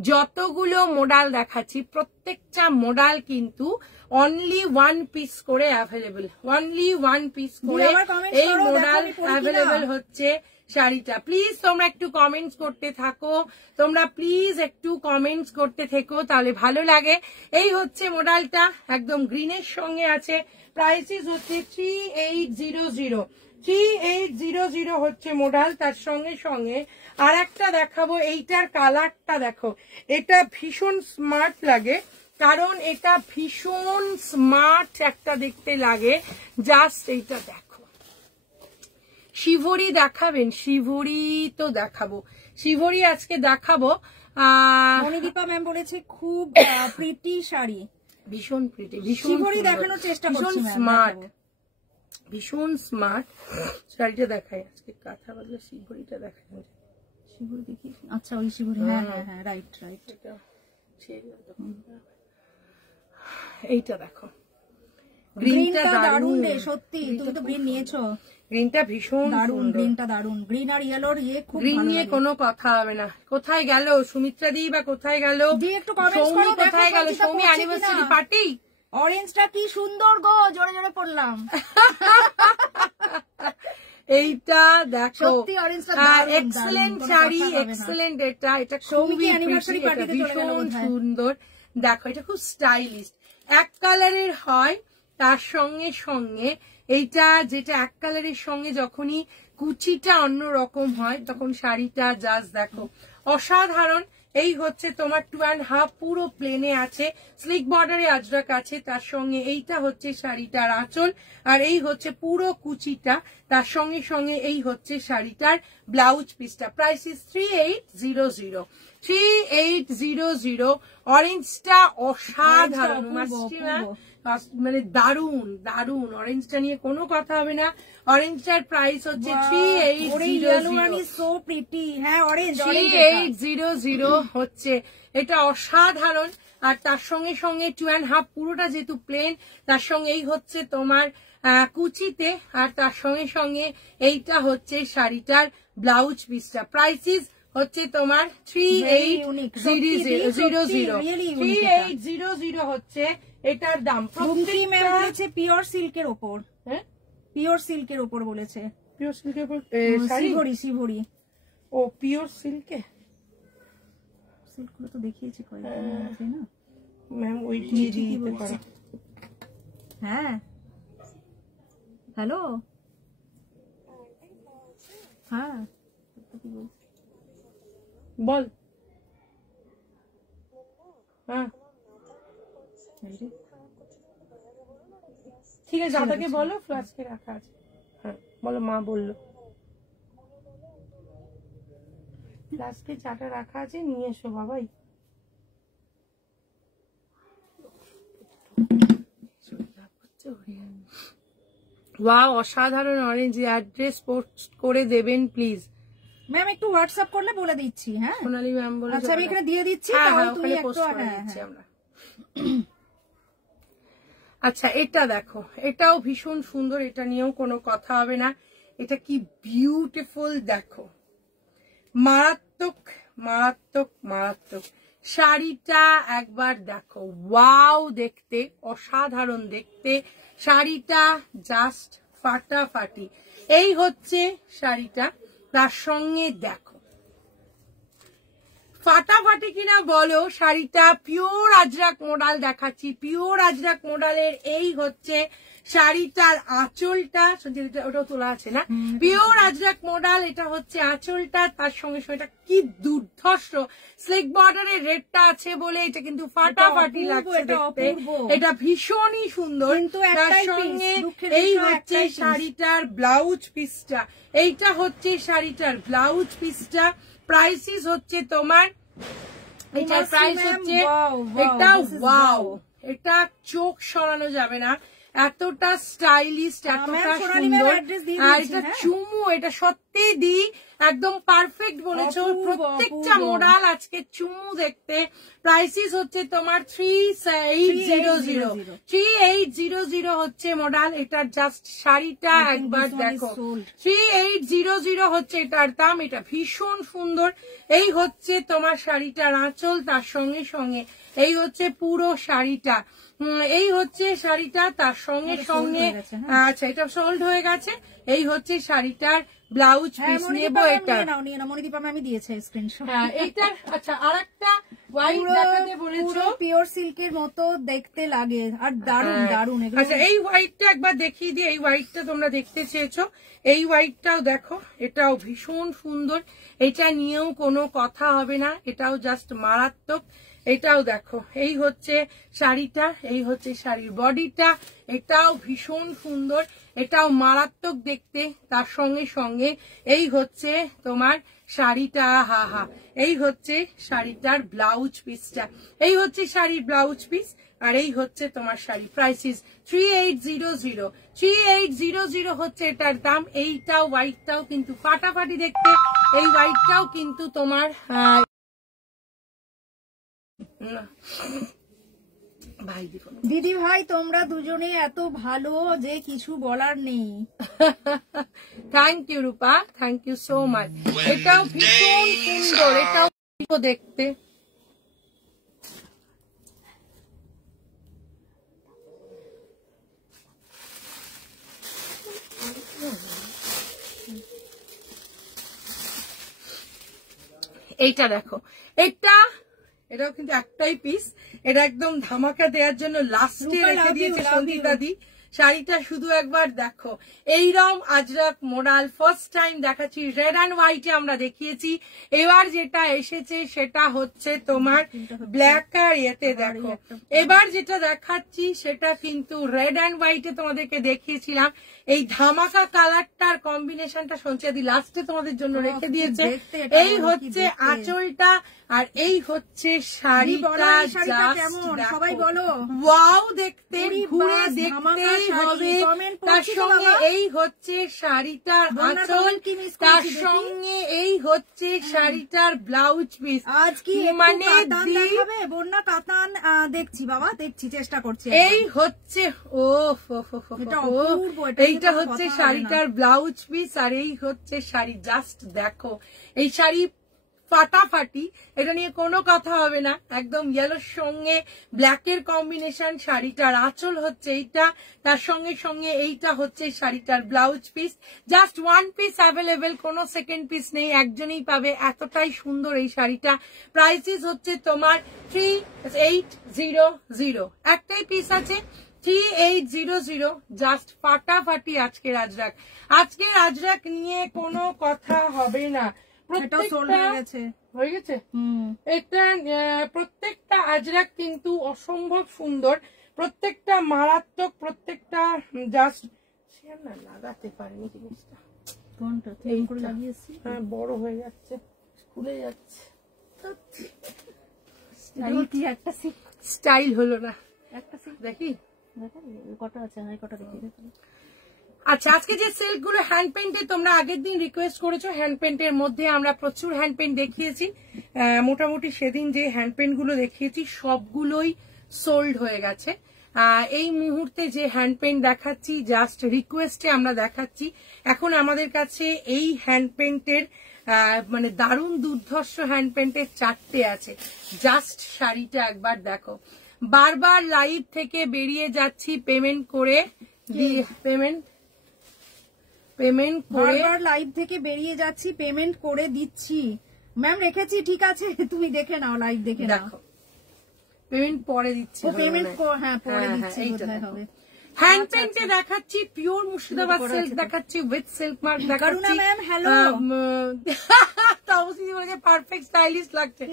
যতগুলো মোডাল দেখাচ্ছি প্রত্যেকটা মোডাল কিন্তু অনলি 1 পিস করে অ্যাভেলেবল, অনলি 1 পিস করে এই মোডাল অ্যাভেলেবল হচ্ছে শাড়িটা। প্লিজ তোমরা একটু কমেন্টস করতে থাকো, তোমরা প্লিজ একটু কমেন্টস করতে থেকো, তাহলে ভালো লাগে। এই হচ্ছে মোডালটা, একদম গ্রিনের সঙ্গে আছে, প্রাইসিস হচ্ছে 3800। 3800 হচ্ছে মোডাল। তার সঙ্গে সঙ্গে আর একটা দেখাবো, এইটার কালারটা দেখো, এটা ভীষণ স্মার্ট লাগে, কারণ এটা ভীষণ স্মার্ট একটা দেখতে লাগে। জাস্ট এইটা দেখো, শিভরি দেখাবেন? শিভরি তো দেখাবো, শিভরি আজকে দেখাবো। মনিদীপা ম্যাম বলেছে খুব প্রিটি শাড়ি, ভীষণ প্রিটি, ভীষণ শিভরি দেখানোর চেষ্টা করছি, স্মার্ট, ভীষণ স্মার্ট। শাড়িটা দেখাই আজকে, কাঁথা বদলে শিভরিটা দেখাই। শিভরি দেখি, আচ্ছা ওই শিভরি, হ্যাঁ হ্যাঁ হ্যাঁ, রাইট রাইট। এইটা দেখো, গ্রিনটা দারুণ রে, সত্যি তুমি তো গ্রিন নিয়েছো, গ্রিনটা ভীষণ দারুণ, গ্রিনটা দারুণ, গ্রিন আর ইয়েলোর খুব গ্রিন নিয়ে কোনো কথা হবে না। কোথায় গেল সুমিত্রা দি, বা কোথায় গেল একটু কমেন্টস করো, কোথায় গেল সৌমি অ্যানিভার্সারি পার্টি? অরেঞ্জটা কি সুন্দর গো, জোরে জোরে পড়লাম। এইটা দেখো, সত্যি অরেঞ্জটা দারুণ, এক্সেলেন্ট শাড়ি, এক্সেলেন্ট। এটা এটা খুবই অ্যানিভার্সারি পার্টিতে ভীষণ সুন্দর। দেখো এটা খুব স্টাইলিশ, এক কালারের হয়, তার সঙ্গে সঙ্গে এইটা যেটা এক কালারের সঙ্গে যখনই কুচিটা অন্যরকম হয়, তখন শাড়িটা জাস্ট দেখো অসাধারণ। এই হচ্ছে তোমার 2.5 পুরো প্লেনে আছে, স্লিক বর্ডারে আজরাক আছে, তার সঙ্গে এইটা হচ্ছে শাড়িটার আঁচল, আর এই হচ্ছে পুরো কুচিটা, তার সঙ্গে সঙ্গে এই হচ্ছে শাড়িটার ব্লাউজ পিসটা। Price is 3800। 3800। অরেঞ্জটা অসাধারণ, মানে দারুন দারুন, অরেঞ্জটা নিয়ে কোনো কথা হবে না। অরেঞ্জটার প্রাইস হচ্ছে 3800 হচ্ছে, এটা অসাধারণ। আর তার সঙ্গে সঙ্গে 2.5 পুরোটা যেহেতু প্লেন, তার সঙ্গে এই হচ্ছে তোমার কুচিতে, আর তার সঙ্গে সঙ্গে এইটা হচ্ছে শাড়িটার ব্লাউজ পিসটা। প্রাইসিস হচ্ছে তোমার 3800 হচ্ছে এটার দাম। পিওর সিল্কের ওপর, হ্যাঁ পিওর সিল্কের ওপর বলেছে, পিওর সিল্কের ওপর শিভরি, শিভরি। ও পিওর সিল্কে, সিল্কগুলো তো দেখিয়েছি কয়েকদিন আছে না ম্যাম, ওই হ্যাঁ। হ্যালো, হ্যাঁ বল। হ্যাঁ ঠিক আছে, দাদাকে বলো ফ্লাস্কে রাখা আছে। হ্যাঁ বলো, মা বললো। লাস্টে চাটা রাখা আছে, নিয়ে এসো বাবাই। ওয়াও, অসাধারণ অরেঞ্জ। অ্যাড্রেস পোস্ট করে দেবেন প্লিজ। ম্যাম একটু হোয়াটসঅ্যাপ করলে বলে দিচ্ছি। হ্যাঁ সোনালী ম্যাম বলে, আচ্ছা আমি এখানে দিয়ে দিচ্ছি, তাহলে তুমি একটু আমরা। আচ্ছা এটা দেখো, এটাও ভীষণ সুন্দর, এটা নিয়েও কোনো কথা হবে না। এটা কি বিউটিফুল দেখো, মারাত্মক মারাত্মক মারাত্মক শাড়িটা একবার দেখো। ওয়াও দেখতে, অসাধারণ দেখতে শাড়িটা, জাস্ট ফাটাফাটি। এই হচ্ছে শাড়িটা, তার সঙ্গে দেখো ফাটাফাটি কিনা বলো। শাড়িটা পিওর আজরাক মডেল দেখাচ্ছি, পিওর আজরাক মডেলের। এই হচ্ছে শাড়িটার আঁচলটা, ওটাও তোলা আছে না, পিওর আজরাক মডেল। এটা হচ্ছে আঁচলটা, তার সঙ্গে সঙ্গে এটা কি দুর্ধর্ষ স্লিক বর্ডারের রেডটা আছে বলে এটা কিন্তু ফাটাফাটি লাগছে দেখতে। এটা ভীষণই সুন্দর। তার সঙ্গে এই হচ্ছে শাড়িটার ব্লাউজ পিসটা, এইটা হচ্ছে শাড়িটার ব্লাউজ পিসটা। প্রাইসিস হচ্ছে তোমার, এটার প্রাইস হচ্ছে, এটা ওয়াও, এটা চোখ সরানো যাবে না, এতটা স্টাইলিশ, এতটা সুন্দর। আর এটা চুমু, এটা সত্যি দি একদম পারফেক্ট বলেছো। প্রত্যেকটা মডেল আজকে চুমু দেখতে। প্রাইসিস হচ্ছে তোমার 3800, 3800 হচ্ছে মডেল। এটার জাস্ট শাড়িটা একবার দেখো, 3800 হচ্ছে এটার দাম। এটা ভীষণ সুন্দর। এই হচ্ছে তোমার শাড়িটার আঁচল, তার সঙ্গে সঙ্গে এই হচ্ছে পুরো শাড়িটা। এই হচ্ছে শাড়িটা, তার সঙ্গে সঙ্গে আচ্ছা এটা সোল্ড হয়ে গেছে। এই হচ্ছে শাড়িটার ব্লাউজ পিস। নেবো এটা, মনিদীপা ম্যামই দিয়েছে স্ক্রিনশট। হ্যাঁ এইটার আচ্ছা আরেকটা হোয়াইট দেখাতে বলেছো, পিওর সিল্কের মতো দেখতে লাগে আর দারুণ দারুণ। আচ্ছা এই হোয়াইটটা একবার দেখিয়ে দিই। এই হোয়াইটটা তোমরা দেখতে চেয়েছো, এই হোয়াইটটাও দেখো, এটাও ভীষণ সুন্দর। এটা নিয়েও কোনো কথা হবে না, এটাও জাস্ট মারাত্মক। এটাও দেখো, এই হচ্ছে শাড়িটা, এই হচ্ছে শাড়ির বডিটা, এটাও ভীষণ সুন্দর, এটাও মারাত্মক দেখতে। তার সঙ্গে সঙ্গে এই হচ্ছে তোমার শাড়িটা, হা হা, এই হচ্ছে শাড়িটার ব্লাউজ পিসটা, এই হচ্ছে শাড়ির ব্লাউজ পিস। আর এই হচ্ছে তোমার শাড়ি। প্রাইসিস 3800, 3800 হচ্ছে এটার দাম। এইটাও হোয়াইটটাও কিন্তু ফাটাফাটি দেখতে। এই হোয়াইটটাও কিন্তু তোমার দিদি ভাই তোমরা দুজনে এত ভালো যে কিছু বলার নেই। Thank you Rupa, thank you so much. এটাও ভীষণ সুন্দর, এটাও দেখতে। এইটা দেখো, এটাও কিন্তু একটাই পিস। এটা একদম ধামাকা দেওয়ার জন্য লাস্টে রেখে দিয়েছে সঞ্চিতা দি। শাড়িটা শুধু একবার দেখো, এইরকম আজরাক মডেল ফার্স্ট টাইম দেখাচ্ছি। রেড অ্যান্ড হোয়াইটে আমরা দেখিয়েছি, এবার যেটা এসেছে সেটা হচ্ছে তোমার ব্ল্যাক আর ইয়েতে। দেখো এবার যেটা দেখাচ্ছি সেটা কিন্তু রেড অ্যান্ড হোয়াইটে তোমাদেরকে দেখিয়েছিলাম। এই ধামাকা কালারটার কম্বিনেশনটা সঞ্চিতা লাস্টে তোমাদের জন্য রেখে দিয়েছে। এই হচ্ছে আঁচলটা আর এই হচ্ছে শাড়িটা। সবাই বলো ওয়াও দেখতে, ঘুরে দেখতে হবে। তার সঙ্গে এই হচ্ছে শাড়িটার আঁচল, তার সঙ্গে এই হচ্ছে শাড়িটার ব্লাউজ পিস। আজ কি মানে বন্যা কাতান দেখছি বাবা, দেখছি, চেষ্টা করছি। এই হচ্ছে ও এইটা হচ্ছে শাড়িটার ব্লাউজ পিস আর এই হচ্ছে শাড়ি। জাস্ট দেখো এই শাড়ি ফাটাফাটি, এটা নিয়ে কোনো কথা হবে না। একদম ইয়েলোর সঙ্গে ব্ল্যাকের কম্বিনেশন। শাড়িটার আঁচল হচ্ছে এইটা, তার সঙ্গে সঙ্গে এইটা হচ্ছে শাড়িটার blouse piece. Just one piece available, কোনো সেকেন্ড পিস নেই, একজনই পাবে। এতটাই সুন্দর এই শাড়িটা। প্রাইসিস হচ্ছে তোমার 3800, একটাই পিস আছে 3800। জাস্ট ফাটাফাটি আজকের আজরাক। আজকের আজরাক নিয়ে কোনো কথা হবে না। হয়ে গেছে এটা। প্রত্যেকটা আজরাক কিন্তু অসম্ভব সুন্দর, প্রত্যেকটা মারাত্মক, প্রত্যেকটা জাস্ট না লাগাতে পারিনি জিনিসটা, লাগিয়েছি। হ্যাঁ বড় হয়ে যাচ্ছে, খুলে যাচ্ছে, কি একটা স্টাইল হলো না। একটা দেখি কটা আছে, কটা দেখি। আচ্ছা, আজকে যে সিল্ক গুলো হ্যান্ড পেন্টে তোমরা আগের দিন রিকোয়েস্ট করেছো, হ্যান্ড পেন্টের মধ্যে আমরা প্রচুর হ্যান্ড পেন্ট দেখিয়েছি। মোটামুটি সেদিন যে হ্যান্ড পেন্ট গুলো দেখিয়েছি সবগুলোই সোল্ড হয়ে গেছে। এই মুহূর্তে যে হ্যান্ড পেন্ট দেখাচ্ছি জাস্ট রিকোয়েস্টে আমরা দেখাচ্ছি। এখন আমাদের কাছে এই হ্যান্ড পেন্টের মানে দারুণ দুর্ধর্ষ হ্যান্ড পেন্টের 4টে আছে। জাস্ট শাড়িটা একবার দেখো। বারবার লাইভ থেকে বেরিয়ে যাচ্ছি পেমেন্ট করে, পেমেন্ট করে লাইভ থেকে বেরিয়ে যাচ্ছি, পেমেন্ট করে দিচ্ছি। ম্যাম রেখেছি, ঠিক আছে, তুমি দেখে নাও, লাইভ দেখে নাও। দেখো পেমেন্ট পরে দিচ্ছি, পেমেন্ট হ্যাঁ পরে দিচ্ছি বোধহয় হবে। হ্যান্ড পেন্টে দেখাচ্ছি পিওর মুর্শিদাবাদ সিল্ক দেখাচ্ছি, উইথ সিল্ক মার্ক দেখাচ্ছি। ম্যাম হ্যালো, তাপসী বলেছে পারফেক্ট স্টাইলিশ লাগছে।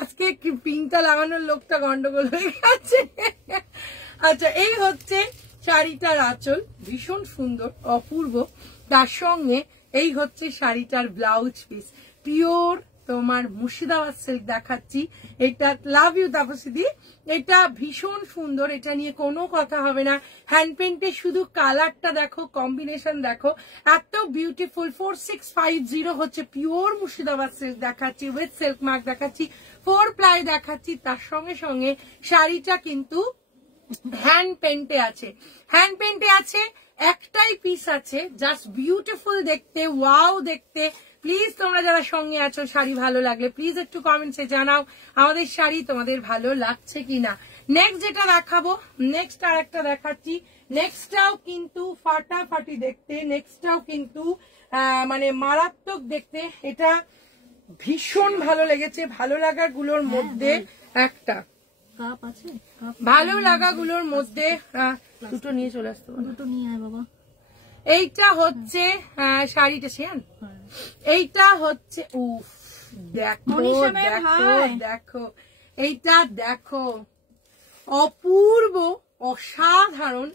আজকে পিঙ্কটা লাগানোর লোকটা গন্ডগোল হয়ে গেছে। আচ্ছা, এই হচ্ছে শাড়িটার আঁচল, ভীষণ সুন্দর অপূর্ব। তার সঙ্গে এই হচ্ছে শাড়িটার ব্লাউজ পিস, পিওর তোমার মুর্শিদাবাদ সিল্ক দেখাচ্ছি। এটা লাভ ইউ তাপসী, এটা ভীষণ সুন্দর, এটা নিয়ে কোনো কথা হবে না। হ্যান্ড পেন্টে শুধু কালারটা দেখো, কম্বিনেশন দেখো, এত বিউটিফুল। 4650 হচ্ছে পিওর মুর্শিদাবাদ সিল্ক দেখাচ্ছি, উইথ সিল্ক মার্ক দেখাচ্ছি, 4 প্লাই দেখাচ্ছি। তার সঙ্গে সঙ্গে শাড়িটা কিন্তু হ্যান্ড পেন্টে আছে, হ্যান্ড পেন্টে আছে, একটাই পিস আছে, জাস্ট বিউটিফুল দেখতে, ওয়াও দেখতে। প্লিজ তোমরা যারা সঙ্গে আছো, শাড়ি ভালো লাগলে প্লিজ একটু কমেন্টসে জানাও আমাদের শাড়ি তোমাদের ভালো লাগছে কিনা। নেক্সট যেটা দেখাবো, নেক্সট আর একটা দেখাচ্ছি। নেক্সটটাও কিন্তু ফাটাফাটি দেখতে, নেক্সটটাও কিন্তু মানে মারাত্মক দেখতে। এটা ভীষণ ভালো লেগেছে। ভালো লাগাগুলোর মধ্যে একটা, ভালো লাগাগুলোর মধ্যে দুটো নিয়ে চলে আসতে, দুটো নিয়ে আয় বাবা। এইটা হচ্ছে শাড়িটা শিয়ান, এইটা হচ্ছে উফ, দেখো দেখো দেখো, এইটা দেখো, অপূর্ব অসাধারণ,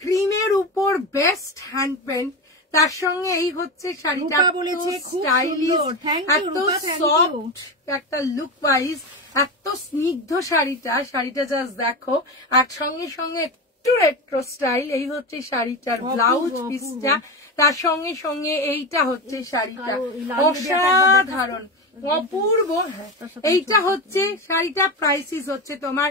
ক্রিমের উপর বেস্ট হ্যান্ড পেন্ট। তার সঙ্গে এই হচ্ছে শাড়িটা স্টাইলিশ, এত সফট একটা লুক ওয়াইজ, এত স্নিগ্ধ শাড়িটা, শাড়িটা জাস্ট দেখো। আর সঙ্গে সঙ্গে একটু রেট্রো স্টাইল। এই হচ্ছে শাড়িটার ব্লাউজ পিসটা, তার সঙ্গে সঙ্গে এইটা হচ্ছে শাড়িটা, অসাধারণ অপূর্ব। এইটা হচ্ছে শাড়িটা, প্রাইসিস হচ্ছে তোমার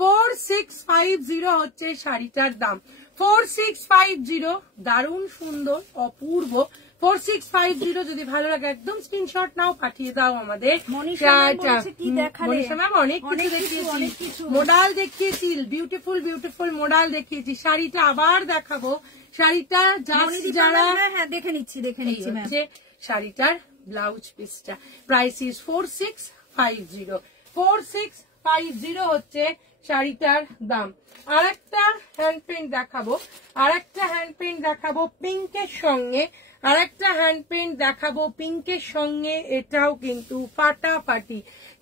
4650 হচ্ছে শাড়িটার দাম। 4650, দারুণ সুন্দর অপূর্ব। 4650 যদি ভালো লাগে একদম স্ক্রিনশট নাও, পাঠিয়ে দাও আমাদের। মনীষা ম্যাম অনেক কিছু দেখিয়েছি, মোডাল দেখিয়েছি, বিউটিফুল বিউটিফুল মোডাল দেখিয়েছি। শাড়িটা আবার দেখাবো, শাড়িটা জাস্ট যারা দেখে নিচ্ছি শাড়িটার ব্লাউজ পিসটা, প্রাইস ইজ 4650। 4650 হচ্ছে শাড়িটার দাম। আরেকটা হ্যান্ড পেন্ট দেখাবো, আরেকটা হ্যান্ড পেন্ট দেখাবো পিঙ্কের সঙ্গে, আরেকটা হ্যান্ড পেন্ট দেখাবো পিঙ্কের সঙ্গে। এটাও কিন্তু ফাটাফাটি।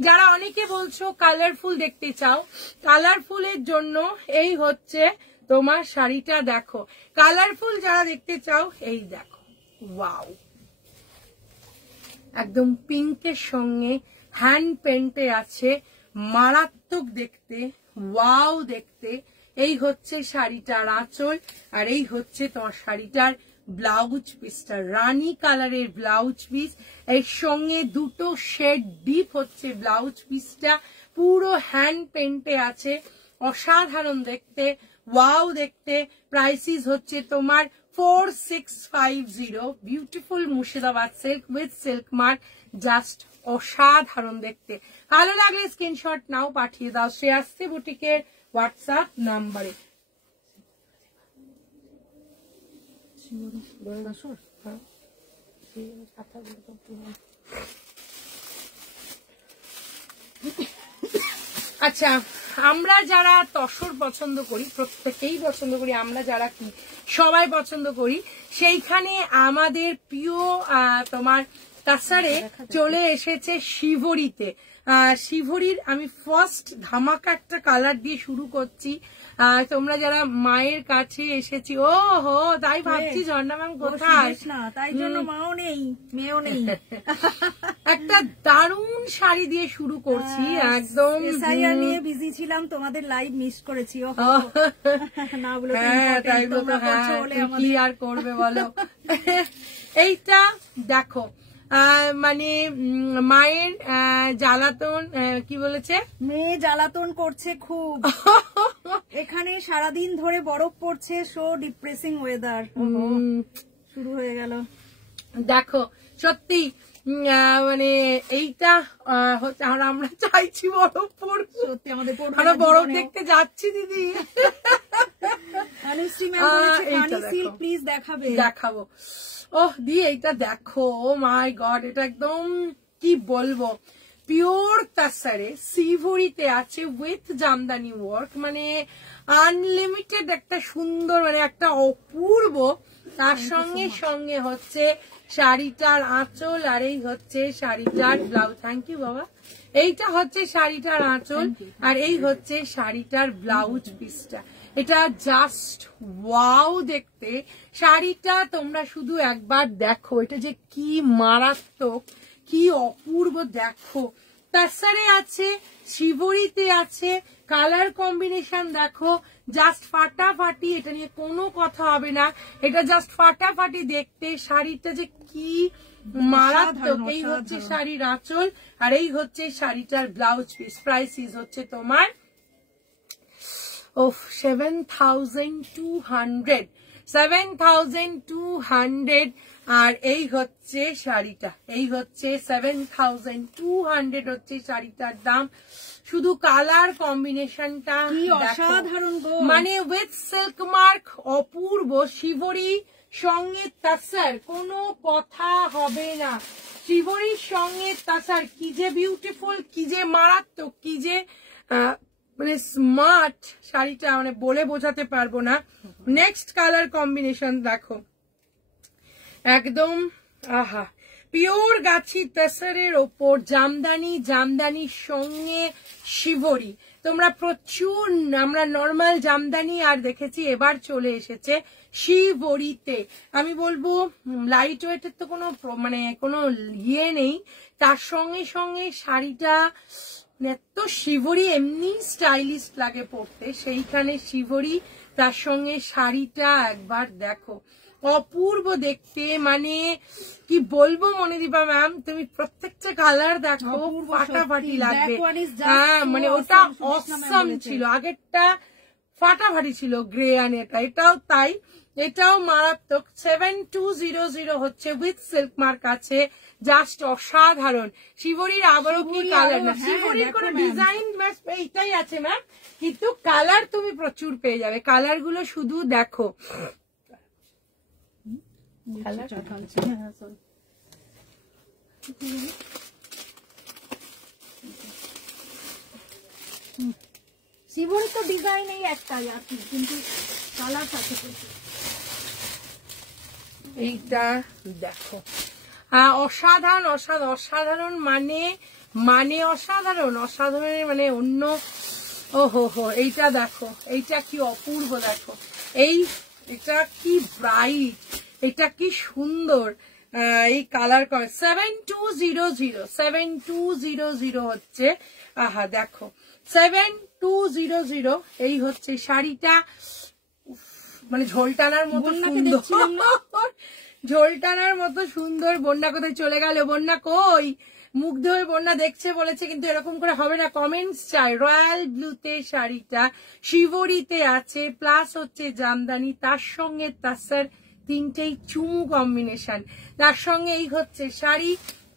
যারা অনেকে বলছো কালারফুল দেখতে চাও, কালারফুলের জন্য এই হচ্ছে তোমার শাড়িটা দেখো। কালারফুল যারা দেখতে চাও, এই দেখো, ওয়াও, একদম পিঙ্কের সঙ্গে হ্যান্ড পেন্টে আছে, মারাত্মক দেখতে, ওয়াও দেখতে। এই হচ্ছে শাড়িটার আঁচল, আর এই হচ্ছে তোমার শাড়িটার ব্লাউজ পিসটা, রানী কালারের ব্লাউজ পিস, এর সঙ্গে দুটো শেড ডিপ হচ্ছে ব্লাউজ পিসটা, পুরো হ্যান্ড পেন্টে আছে, অসাধারণ দেখতে, ওয়াও দেখতে। প্রাইসিস হচ্ছে তোমার 4650, beautiful Murshidabad silk with silk mark, just অসাধারণ দেখতে। ভালো লাগলে স্ক্রিনশট নাও, পাঠিয়ে দাও শ্রেয়াশ্রী বুটিকের হোয়াটসঅ্যাপ নাম্বারে। আচ্ছা, আমরা যারা তসর পছন্দ করি, প্রত্যেকেই পছন্দ করি, আমরা যারা কি সবাই পছন্দ করি, সেইখানে আমাদের প্রিয় তোমার তাছাড়া চলে এসেছে শিভরিতে। শিভরির আমি ফার্স্ট ধামাকা একটা কালার দিয়ে শুরু করছি। তোমরা যারা মায়ের কাছে এসেছি, ও হো তাই ভাবছি ঝর্ণা ম্যাম কোথায়, তাই জন্য মাও নেই মেয়েও নেই। একটা দারুণ শাড়ি দিয়ে শুরু করছি, একদম এসআইআর নিয়ে বিজি ছিলাম, তোমাদের লাইভ মিস করেছি। না বলে তাই তো, কি আর করবে বলো। এইটা দেখো, মানে মায়ের জ্বালাতন, কি বলেছে, মেয়ে জ্বালাতন করছে খুব। এখানে সারাদিন ধরে বরফ পড়ছে, সো ডিপ্রেসিং ওয়েদার শুরু হয়ে গেল। দেখো সত্যি মানে এইটা হচ্ছে, আর আমরা চাইছি বরফ পড়বে, সত্যি আমাদের আমরা বরফ দেখতে যাচ্ছি দিদি। প্লিজ দেখাবো। ওহ দি এইটা দেখো, ও মাই গড, এটা একদম কি বলবো, পিওর তাসারে শিভরিতে আছে উইথ জামদানি ওয়ার্ক, মানে আনলিমিটেড একটা সুন্দর, মানে একটা অপূর্ব। তার সঙ্গে সঙ্গে হচ্ছে শাড়িটার আঁচল, আর এই হচ্ছে শাড়িটার ব্লাউজ। থ্যাংক ইউ বাবা। এইটা হচ্ছে শাড়িটার আঁচল, আর এই হচ্ছে শাড়িটার ব্লাউজ পিসটা। এটা জাস্ট ওয়াও দেখতে। শাড়িটা তোমরা শুধু একবার দেখো, এটা যে কি মারাত্মক, কি অপূর্ব দেখো। তাছাড়া আছে শিভরিতে আছে, কালার কম্বিনেশন দেখো জাস্ট ফাটাফাটি, এটা নিয়ে কোনো কথা হবে না, এটা জাস্ট ফাটাফাটি দেখতে। শাড়িটা যে কি মারাত্মক। এই হচ্ছে শাড়ির আঁচল, আর এই হচ্ছে শাড়িটার ব্লাউজ পিস। প্রাইস হচ্ছে তোমার 7,200 আর এই হচ্ছে শাড়িটা, এই হচ্ছে 7,200 হচ্ছে শাড়িটার দাম। শুধু কালার কম্বিনেশনটা অসাধারণ, মানে উইথ সিল্ক মার্ক, অপূর্ব। শিভরি সঙ্গে তাসার, কোনো কথা হবে না। শিভরির সঙ্গে তাসার কি যে বিউটিফুল, কি যে মারাত্মক, কি যে মানে স্মার্ট শাড়িটা, মানে বলে বোঝাতে পারবো না। নেক্সট কালার কম্বিনেশন দেখো, একদম আহা, পিওর গাছি তাসারের ওপর জামদানি, জামদানির সঙ্গে শিভরি। তোমরা প্রচুর, আমরা নর্মাল জামদানি আর দেখেছি, এবার চলে এসেছে শিভরিতে। আমি বলবো লাইট ওয়েটের তো কোনো মানে কোনো ইয়ে নেই, তার সঙ্গে সঙ্গে শাড়িটা এত শিভরি, এমনি স্টাইলিশ লাগে পড়তে, সেইখানে শিভরি, তার সঙ্গে শাড়িটা একবার দেখো, অপূর্ব দেখতে। মানে কি বলবো মনিদীপা ম্যাম, তুমি প্রত্যেকটা কালার দেখো, ফাটাফাটি লাগবে। হ্যাঁ, মানে ওটা অসাম ছিল, আগেরটা ফাটাফাটি ছিল গ্রে, আর এটাও তাই, এটাও মারাত্মক। 7,200 হচ্ছে উইথ সিল্ক মার্ক আছে, জাস্ট অসাধারণ। শিভরির আবারও কি কালার, না শিভরির কোনো ডিজাইন এইটাই আছে ম্যাম, কিন্তু কালার তুমি প্রচুর পেয়ে যাবে। কালার গুলো শুধু দেখো, শিভরি তো ডিজাইন এই একটাই আছে, কিন্তু কালার থাকে। এইটা দেখো, অসাধারণ অসাধারণ অসাধারণ, মানে অসাধারণ অসাধারণ, মানে অন্য। ও হো, এইটা দেখো, এইটা কি অপূর্ব দেখো, এটা কি ব্রাইট, এটা কি সুন্দর। এই কালার 7,200 হচ্ছে, আহা দেখো 7,200। এই হচ্ছে শাড়িটা, মানে ঝোল টানার মতো সুন্দর, ঝোল টানার মতো সুন্দর। বন্যা কোথায় চলে গেল, বন্যা কই, মুগ্ধ হয়ে বন্যা দেখছে বলেছে, কিন্তু এরকম করে হবে না, কমেন্টস চাই। রয়্যাল ব্লুতে শাড়িটা শিভরিতে আছে, প্লাস হচ্ছে জামদানি, তার সঙ্গে তাসার, তিনটেই চুমু কম্বিনেশন। তার সঙ্গে এই হচ্ছে শাড়ি।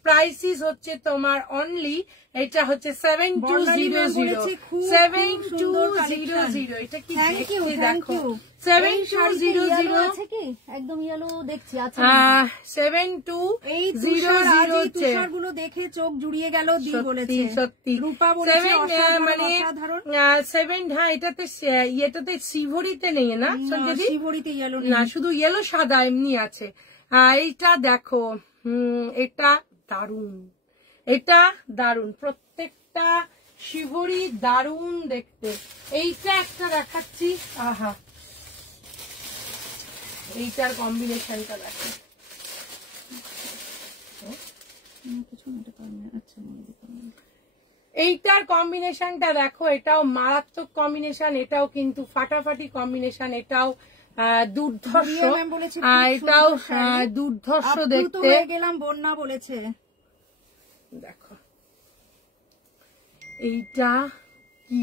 প্রাইসিস হচ্ছে তোমার অনলি, এটা হচ্ছে 7,200। এটা কি দেখো, 7,200 একদম ইয়েলো দেখছি। 7,200 গুলো দেখে চোখ জুড়িয়ে গেল। সত্যি রূপা বলেছে মানে 7, হ্যাঁ এটাতে শিভরিতে নেই না, শিভরিতে ইয়েলো না, শুধু ইয়েলো সাদা এমনি আছে। এইটা দেখো, এটা দারুন, এটা দারুন, প্রত্যেকটা শিবরি দারুন দেখতে। এইটা একটা দেখাচ্ছি, আহা এইটার কম্বিনেশনটা দেখো, এইটার কম্বিনেশনটা দেখো, এটাও মারাত্মক কম্বিনেশন, এটাও কিন্তু ফাটাফাটি কম্বিনেশন, এটাও দুর্ধর্ষ, এটাও দুর্ধর্ষ দেখতে। গেলাম বন্যা বলেছে, দেখো এইটা কি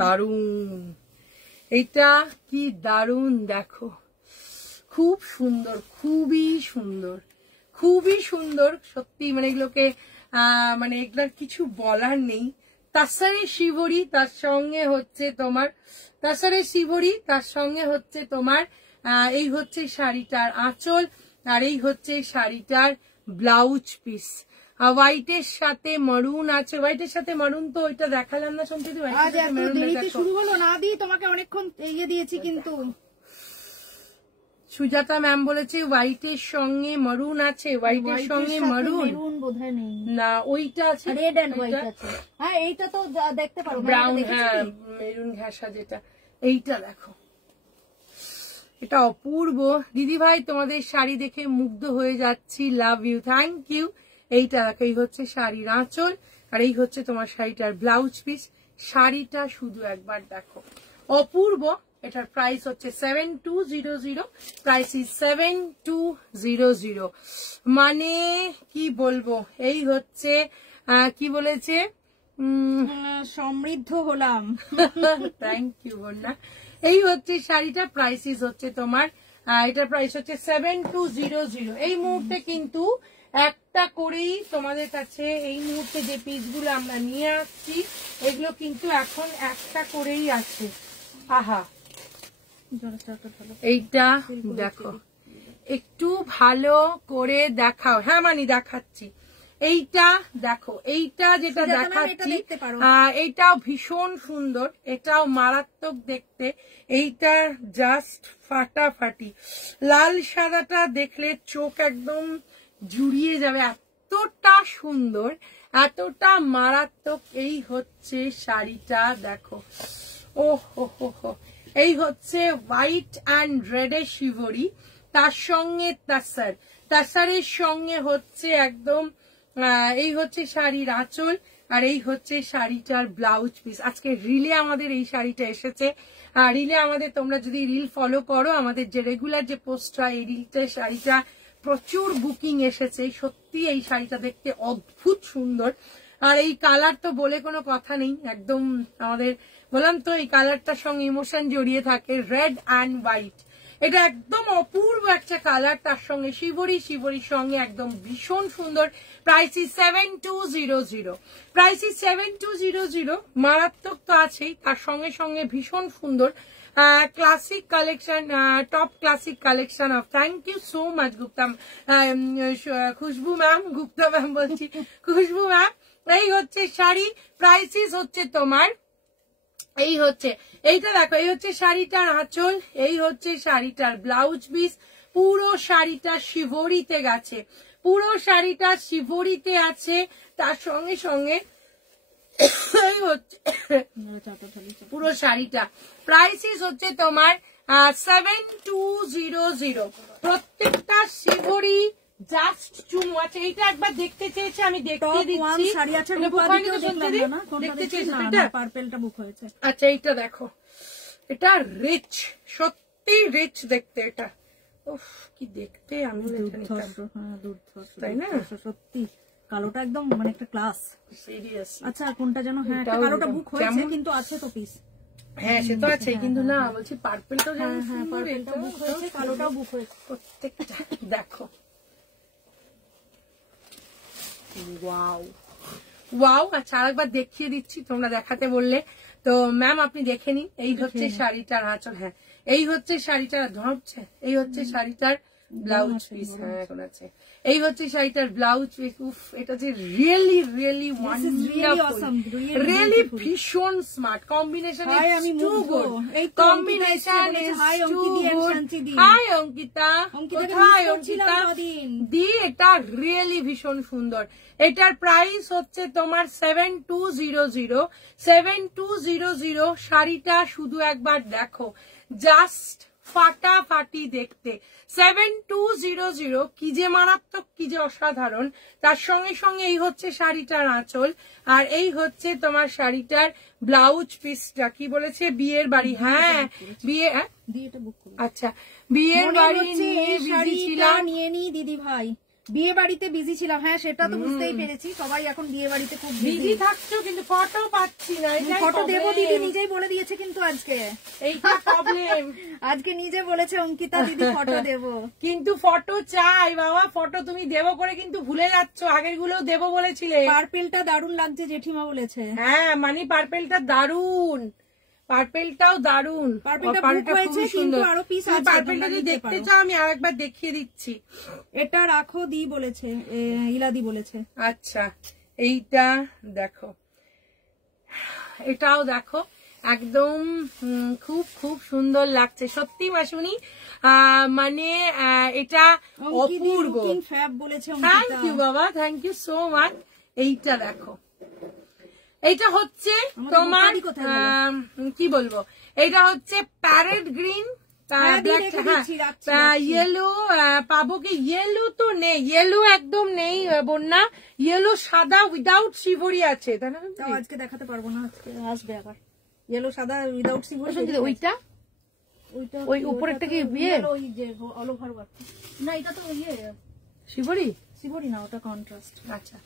দারুন, এইটা কি দারুন দেখো, খুব সুন্দর, খুবই সুন্দর, খুবই সুন্দর সত্যি। মানে এগুলোকে মানে এগুলোর কিছু বলার নেই। তাসারে শিবরি, তার সঙ্গে হচ্ছে তোমার তাসারে শিবরি, তার সঙ্গে হচ্ছে তোমার এই হচ্ছে শাড়িটার আঁচল, আর এই হচ্ছে শাড়িটার ব্লাউজ পিস। হোয়াইটের সাথে মারুন আছে, হোয়াইটের সাথে মারুন তো ওইটা দেখালাম না সম্প্রতি, শুরু হলো না দি, তোমাকে অনেকক্ষণ এগিয়ে দিয়েছি কিন্তু। সুজাতা ম্যাম বলেছে হোয়াইটের সঙ্গে মারুন আছে, হোয়াইটের সঙ্গে মারুন বোধহয় নেই না, ওইটা আছে রেড এন্ড হোয়াইট আছে। হ্যাঁ এইটা তো দেখতে পারো, ব্রাউন, হ্যাঁ মেরুন ঘাসা যেটা, এইটা দেখো, এটা অপূর্ব। দিদি ভাই তোমাদের শাড়ি দেখে মুগ্ধ হয়ে যাচ্ছি, লাভ ইউ, থ্যাংক ইউ। এইটা দেখো, এই হচ্ছে শাড়ির আঁচল, আর এই হচ্ছে তোমার শাড়িটার ব্লাউজ পিস। শাড়িটা শুধু একবার দেখো, অপূর্ব। এটার প্রাইস হচ্ছে 7200, প্রাইস ইজ 7200। মানে কি বলবো, এই হচ্ছে কি বলেছে, সমৃদ্ধ হলাম। থ্যাংক ইউ বন্যা। এই হচ্ছে শাড়িটা, প্রাইস হচ্ছে তোমার, এটার প্রাইস হচ্ছে 7200। এই মুহূর্তে কিন্তু একটা করেই তোমাদের কাছে, এই মুহূর্তে যে পিসগুলো আমরা নিয়ে আসছি এগুলো কিন্তু এখন একটা করেই আছে। আহা এইটা দেখো, একটু ভালো করে দেখাও। হ্যাঁ মানে দেখাচ্ছি, এইটা দেখো, এইটা যেটা দেখাচ্ছি এইটাও ভীষণ সুন্দর, এটাও মারাত্মক দেখতে, এইটা জাস্ট ফাটাফাটি। লাল সাদাটা দেখলে চোখ একদম জুড়িয়ে যাবে, এতটা সুন্দর, এতটা মারাত্মক। এই হচ্ছে শাড়িটা দেখো, ও হো হো হো, এই হচ্ছে হোয়াইট অ্যান্ড রেডের শিবরি, তার সঙ্গে তাসার, তাসারের সঙ্গে হচ্ছে একদম এই হচ্ছে শাড়ির আঁচল, আর এই হচ্ছে শাড়িটার ব্লাউজ পিস। আজকে রিলে আমাদের এই শাড়িটা এসেছে, রিলে আমাদের, তোমরা যদি রিল ফলো করো, আমাদের যে রেগুলার যে পোস্ট হয়, এই রিলটা শাড়িটা প্রচুর বুকিং এসেছে। সত্যি এই শাড়িটা দেখতে অদ্ভুত সুন্দর, আর এই কালার তো বলে কোনো কথা নেই, একদম আমাদের বললাম তো এই কালারটার সঙ্গে ইমোশন জড়িয়ে থাকে, রেড অ্যান্ড হোয়াইট। এটা একদম অপূর্ব একটা কালার, তার সঙ্গে শিবরি, শিবরির সঙ্গে একদম ভীষণ সুন্দর। Price is 7200, price is 7200। মারাত্মক তো আছেই, তার সঙ্গে সঙ্গে ভীষণ সুন্দর classic collection, top classic collection of. Thank you so much Gupta, Khushbu ma'am, Gupta ma'am বলছি, খুশবু ম্যাম। এই হচ্ছে শাড়ি, প্রাইসিস হচ্ছে তোমার, এই হচ্ছে এইটা দেখো, এই হচ্ছে শাড়িটার আঁচল, এই হচ্ছে শাড়িটার ব্লাউজ পিস। পুরো শাড়িটা শিবরিতে গেছে, পুরো শাড়িটা শিবরিতে আছে, তার সঙ্গে সঙ্গে এই হচ্ছে পুরো শাড়িটা। প্রাইসিস হচ্ছে তোমার 7200। প্রত্যেকটা শিবরি জাস্ট চুমু আছে। এইটা একবার দেখতে চেয়েছে, আমি দেখিয়ে দিচ্ছি। দেখতে চেয়েছে পার্পেলটা বুক হয়েছে। আচ্ছা এইটা দেখো, এটা রিচ, সত্যি রিচ দেখতে, এটা উফ কি দেখতে, আমি তাই না, সত্যি কালোটা একদম মানে একটা ক্লাস, সিরিয়াস। আচ্ছা কোনটা যেন, হ্যাঁ কালোটা বুক হয়েছে কিন্তু আছে তো পিস, হ্যাঁ সে তো আছে, কিন্তু না বলছি পার্পেলটা যেমন, হ্যাঁ পার্পেলটা বুক হয়েছে, কালোটাও বুক হয়েছে, প্রত্যেকটা দেখো। Wow wow. আচ্ছা আরেকবার দেখিয়ে দিচ্ছি, তোমরা দেখাতে বললে তো ম্যাম আপনি দেখে নিন। এই হচ্ছে শাড়িটার আঁচল, হ্যাঁ এই হচ্ছে শাড়িটার ধরছে, এই হচ্ছে শাড়িটার ব্লাউজ পিস, হ্যাঁ এখন আছে। এই হচ্ছে শাড়িটার ব্লাউজ পিস। উফ, এটা যে রিয়েলি রিয়েলি ওয়ান্ডারফুল, রিয়েলি ভীষণ স্মার্ট কম্বিনেশন। আমি too good combination, is too good. Hi Ankita, কোথায় অঙ্কিতা দি? এটা রিয়েলি ভীষণ সুন্দর। এটার প্রাইস হচ্ছে তোমার 7200। 7200 শাড়িটা শুধু একবার দেখো, জাস্ট ফাটাফাটি দেখতে। 7200 কি যে মারাত্মক, কি যে অসাধারণ। তার সঙ্গে সঙ্গে এই হচ্ছে শাড়িটার আঁচল, আর এই হচ্ছে তোমার শাড়িটার ব্লাউজ পিসটা। কি বলেছে? বিয়ের বাড়ি। হ্যাঁ বিয়ে, আচ্ছা বিয়ের বাড়ি নিয়ে বিজি ছিলাম। নিয়ে নি দিদি ভাই, বিয়ে বাড়িতে বিজি ছিলাম। হ্যাঁ সেটা তো বুঝতেই পেরেছি, সবাই এখন বিয়ে বাড়িতে খুব বিজি থাকছো, কিন্তু ফটো পাচ্ছি না। ফটো দেবো দিদি নিজেই বলে দিয়েছে, কিন্তু আজকে এইটা প্রবলেম। আজকে নিজে বলেছে অঙ্কিতা দিদি ফটো দেবো, কিন্তু ফটো চাই বাবা। ফটো তুমি দেবো করে কিন্তু ভুলে যাচ্ছ, আগের গুলোও দেবো বলেছিলে। পার্পেলটা দারুণ লাগছে জেঠিমা বলেছে। হ্যাঁ মানে পার্পেলটা দারুন, পার্পেলটাও দারুন, পার্পেলটা খুব সুন্দর। পার্পেলটা যদি দেখতে চাও আমি আরেকবার দেখিয়ে দিচ্ছি। এটা রাখো দি বলেছে, ইলাদি বলেছে। আচ্ছা এইটা দেখো, এটাও দেখো, একদম খুব খুব সুন্দর লাগছে সত্যি মাসুনি। মানে এটা অপূর্ব। থ্যাংক ইউ বাবা, থ্যাংক ইউ সো মাচ। এইটা দেখো, এইটা হচ্ছে তোমার কি বলবো, এটা হচ্ছে প্যারেট গ্রিন, ইয়েলো পাবো কি? ইয়েলো তো নেই, ইয়েলো একদম নেই বন্যা। ইয়েলো সাদা উইদাউট শিভরি আছে, তাই না? আজকে দেখাতে পারবো না, আজকে আসবে আবার। ইয়েলো সাদা উইদাউট শিভরি। ওইটা ওই উপরেরটা কি বিয়ে? ওই যে অল ওভার ওয়ার্ক না, এটা তো ইয়ে শিভরি। শিভরি না, ওটা কন্ট্রাস্ট। আচ্ছা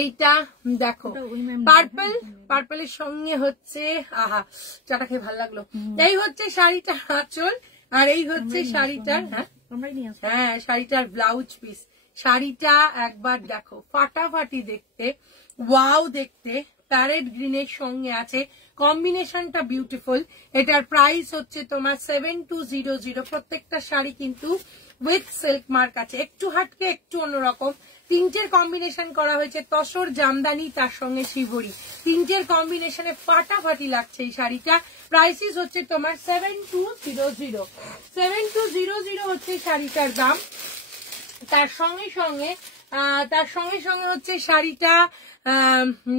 এইটা দেখো, পার্পল, পার্পলের সঙ্গে হচ্ছে, আহা চাটা খেয়ে ভালো লাগলো। এই হচ্ছে শাড়িটার আঁচল, আর এই হচ্ছে শাড়িটার, হ্যাঁ শাড়িটার ব্লাউজ পিস। শাড়িটা একবার দেখো, ফাটাফাটি দেখতে, ওয়াও দেখতে, প্যারেট গ্রিনের সঙ্গে আছে, কম্বিনেশনটা বিউটিফুল। এটার প্রাইস হচ্ছে তোমার 7200। প্রত্যেকটা শাড়ি কিন্তু উইথ সিল্ক মার্ক আছে, একটু হাটকে একটু অন্যরকম। তিনটের কম্বিনেশন করা হয়েছে, তসর জামদানি তার সঙ্গে শিভরি, তিনটের কম্বিনেশনে ফাটাফাটি লাগছে এই শাড়িটা। প্রাইসিস হচ্ছে তোমার 7200। 7200 হচ্ছে শাড়িটার দাম। তার সঙ্গে সঙ্গে হচ্ছে শাড়িটা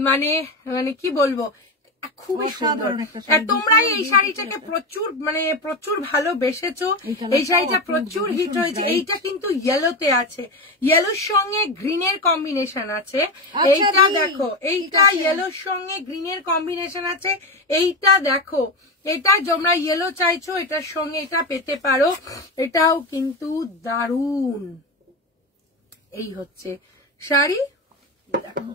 মানে মানে কি বলবো, খুবই সুন্দর। তোমরা এই শাড়িটাকে প্রচুর ভালোবেসেছো, এই শাড়িটা প্রচুর হিট হয়েছে। এইটা কিন্তু ইয়েলোতে আছে, ইয়েলোর সঙ্গে গ্রিনের কম্বিনেশন আছে। এইটা দেখো, এইটা ইয়েলোর সঙ্গে গ্রিনের কম্বিনেশন আছে। এইটা দেখো, এটা তোমরা ইয়েলো চাইছো, এটার সঙ্গে এটা পেতে পারো। এটাও কিন্তু দারুন। এই হচ্ছে শাড়ি, দেখো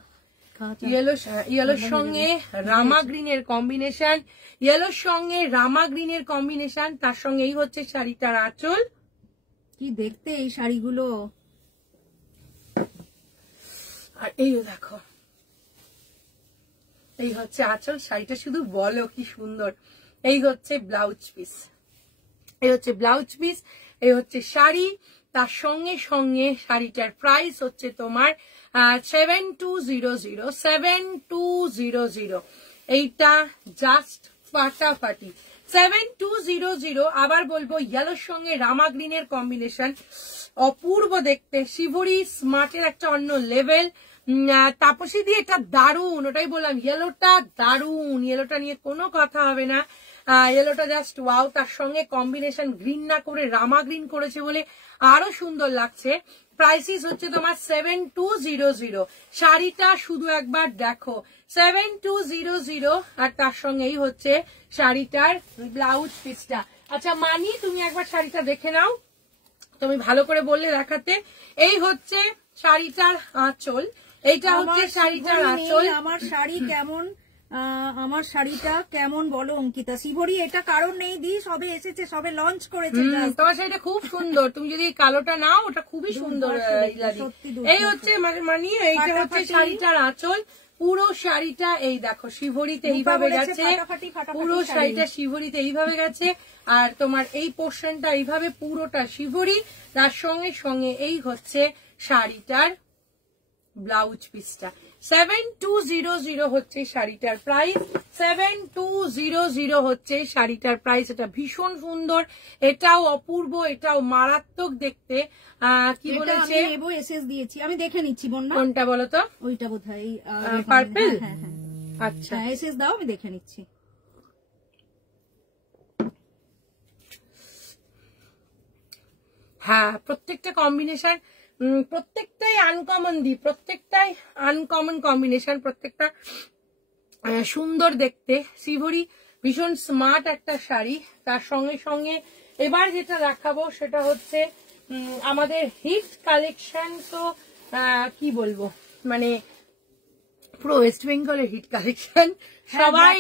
ইয়েলোর সঙ্গে রামা গ্রিনের কম্বিনেশন, ইয়েলোর সঙ্গে রামা গ্রিনের কম্বিনেশন, তার সঙ্গে এই হচ্ছে শাড়িটার আঁচল। কি দেখতে এই শাড়িগুলো, আর এই দেখো, এই হচ্ছে আঁচল। শাড়িটা শুধু বলো কি সুন্দর। এই হচ্ছে ব্লাউজ পিস, এই হচ্ছে ব্লাউজ পিস, এই হচ্ছে শাড়ি। তার সঙ্গে সঙ্গে শাড়িটার প্রাইস হচ্ছে তোমার 7200। 7200 এইটা জাস্ট ফাটাফাটি। 7200। আবার বলবো, ইয়েলোর সঙ্গে রামা গ্রিনের কম্বিনেশন অপূর্ব দেখতে, শিভরি স্মার্টের একটা অন্য লেভেল। তাপসী দিয়ে এটা দারুন, ওটাই বললাম, ইয়েলোটা দারুন, ইয়েলোটা নিয়ে কোনো কথা হবে না। ইয়েলোটা জাস্ট ওয়াও। তার সঙ্গে কম্বিনেশন গ্রিন না করে রামা গ্রিন করেছে বলে আরো সুন্দর লাগছে। প্রাইসিস হচ্ছে তোমার 7200। শাড়িটা শুধু একবার দেখো, 7200। আর তার সঙ্গেই হচ্ছে শাড়িটার ব্লাউজ পিসটা। আচ্ছা মানি, তুমি একবার শাড়িটা দেখে নাও, তুমি ভালো করে বললে দেখাতে। এই হচ্ছে শাড়িটার আঁচল, এইটা হচ্ছে শাড়িটার আঁচল। আমার শাড়ি কেমন, আমার শাড়িটা কেমন বলো অঙ্কিতা? শিভরি এটা কারণ নেই দি, সবে এসেছে, সবে লঞ্চ করেছে। তোমার শাড়িটা খুব সুন্দর, তুমি যদি কালোটা নাও ওটা খুবই সুন্দর। এই হচ্ছে মানে এইটা হচ্ছে শাড়িটার আঁচল, পুরো শাড়িটা এই দেখো শিভরিতে এইভাবে গেছে, পুরো শাড়িটা শিভরিতে এইভাবে গেছে, আর তোমার এই পোর্শনটা এইভাবে পুরোটা শিভরি, তার সঙ্গে সঙ্গে এই হচ্ছে শাড়িটার ব্লাউজ পিসটা। 7200 হচ্ছে শাড়িটার প্রাইস, 7200 হচ্ছে শাড়িটার প্রাইস। এটা ভীষণ সুন্দর, এটাও অপূর্ব, এটাও মারাত্মক দেখতে। কি বলেছে এসএস দিয়েছি, আমি দেখে নিচ্ছি বন্যা। কোনটা বলো তো? ওইটা বোধহয় পার্পল। হ্যাঁ হ্যাঁ আচ্ছা এসএস দাও, আমি দেখে নিচ্ছি। হ্যাঁ, প্রত্যেকটা কম্বিনেশন, প্রত্যেকটাই আনকমন প্রত্যেকটাই আনকমন কম্বিনেশন, প্রত্যেকটা সুন্দর দেখতে। শিভরি ভীষণ স্মার্ট একটা শাড়ি। তার সঙ্গে সঙ্গে এবার যেটা দেখাবো সেটা হচ্ছে আমাদের হিট কালেকশন। তো কি বলবো, মানে পুরো ওয়েস্ট বেঙ্গলের হিট কালেকশন। সবাই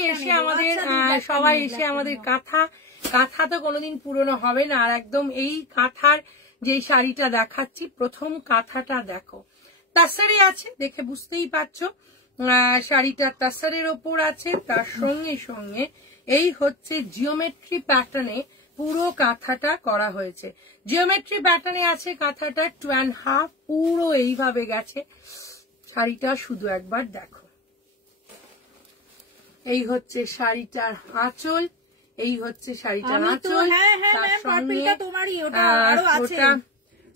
এসে আমাদের কাঁথা তো কোনোদিন পুরনো হবে না। আর একদম এই কাঁথার যে শাড়িটা দেখাচ্ছি, প্রথম কাঁথাটা দেখো, তাসারে আছে, দেখে বুঝতেই পারছো শাড়িটা তাসারের ওপর আছে। তার সঙ্গে সঙ্গে এই হচ্ছে জিওমেট্রি প্যাটার্নে পুরো কাঁথাটা করা হয়েছে। জিওমেট্রি প্যাটার্নে আছে কাঁথাটা, 2.5 পুরো এইভাবে গেছে। শাড়িটা শুধু একবার দেখো, এই হচ্ছে শাড়িটার আঁচল, এই হচ্ছে শাড়িটার আঁচল। তার সঙ্গে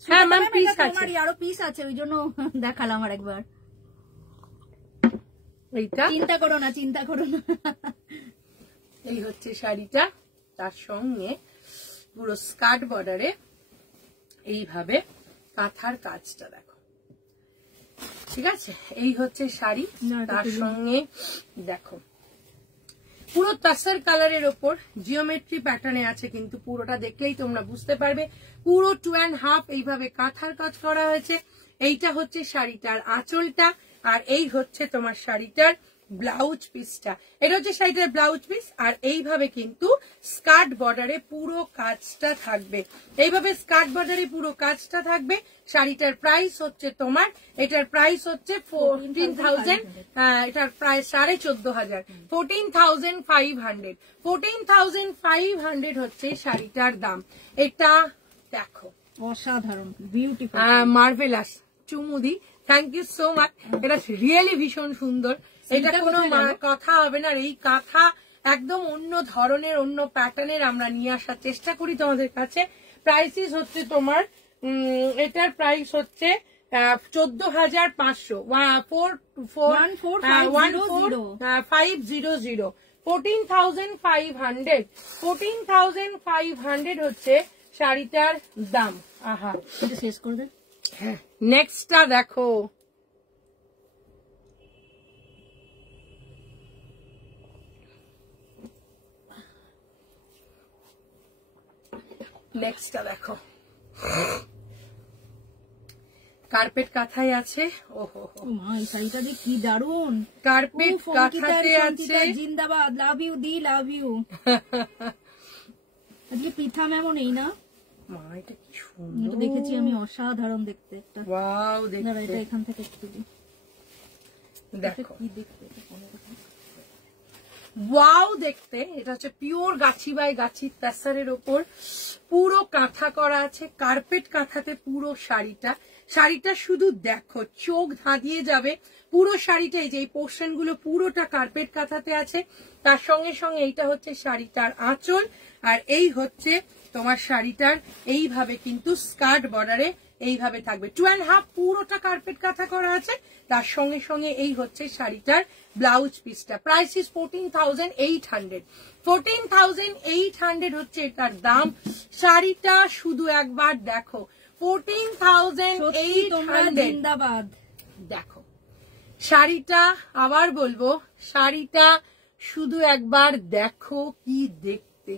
হ্যাঁ ম্যাম পিস আছে, আরো পিস আছে, ওই জন্য দেখালাম আরেকবার। এইটা চিন্তা করো না। এই হচ্ছে শাড়িটা, তার সঙ্গে পুরো স্কার্ট বর্ডারে এইভাবে কাঁথার কাজটা দেখো, ঠিক আছে? এই হচ্ছে শাড়ি, তার সঙ্গে দেখো পুরো তাসার কালারের ওপর জিওমেট্রি প্যাটার্নে আছে, কিন্তু পুরোটা দেখলেই তোমরা বুঝতে পারবে পুরো 2.5 এইভাবে কাঁথার কাজ করা হয়েছে। এইটা হচ্ছে শাড়িটার আঁচলটা, আর এই হচ্ছে তোমার শাড়িটার ব্লাউজ পিসটা। এটা হচ্ছে শাড়িটার ব্লাউজ পিস, আর এইভাবে কিন্তু স্কার্ট বর্ডারে পুরো কাজটা থাকবে। এইভাবে স্কার্ট বর্ডারে পুরো কাজটা থাকবে। শাড়িটার প্রাইস হচ্ছে তোমার, এটার প্রাইস হচ্ছে 14,000, এটার প্রায় 14,500, 14,500, 14,500 হচ্ছে শাড়িটার দাম। এটা দেখো অসাধারণ, বিউটিফুল, মার্ভেলাস। চুমুদি, থ্যাংক ইউ সো মাচ। এটা রিয়েলি ভীষণ সুন্দর, এটা কোনো কথা হবে না। এই কাঁথা একদম অন্য ধরনের, অন্য প্যাটার্নের আমরা নিয়ে আসার চেষ্টা করি তোমাদের কাছে। প্রাইসিস হচ্ছে তোমার, এটার প্রাইস হচ্ছে 14,500, 14,500, 14,500, 14,500 হচ্ছে শাড়িটার দাম। আহা, এটা শেষ করে দে। হ্যাঁ, নেক্সটটা দেখো, নেক্সটটা দেখো, কার্পেট কাঁথায় আছে। ওহো মা, এই শাড়িটা যে কি দারুন, কার্পেট কাঁথাতে আছে। জিন্দাবাদ, লাভ ইউ দি, লাভ ইউ। আজকে পিঠা ম্যামও নেই না? মা এটা কি সুন্দর দেখেছি আমি, অসাধারণ দেখতে একটা। ওয়াও, দেখতে এটা এখান থেকে একটু দেখো কি দেখতে, ওয়াও দেখতে। এটা হচ্ছে পিওর গাছি বাই গাছি তাসারের ওপর পুরো কাঁথা করা আছে, কার্পেট কাঁথাতে পুরো শাড়িটা শুধু দেখো, চোখ ধাঁধিয়ে যাবে। পুরো শাড়িটাই যে এই পোর্শন গুলো পুরোটা কার্পেট কাঁথাতে আছে। তার সঙ্গে সঙ্গে এইটা হচ্ছে শাড়িটার আঁচল, আর এই হচ্ছে তোমার শাড়িটার এইভাবে কিন্তু স্কার্ট বর্ডারে এইভাবে থাকবে। 2.5 পুরোটা কার্পেট কাঁথা করা আছে। তার সঙ্গে সঙ্গে এই হচ্ছে শাড়িটার ব্লাউজ পিসটা। প্রাইস ইস 14,800, 14,800 হচ্ছে এটার দাম। শাড়িটা শুধু একবার দেখো, 14,800। জিন্দাবাদ। দেখো শাড়িটা, আবার বলবো, শাড়িটা শুধু একবার দেখো কি দেখতে।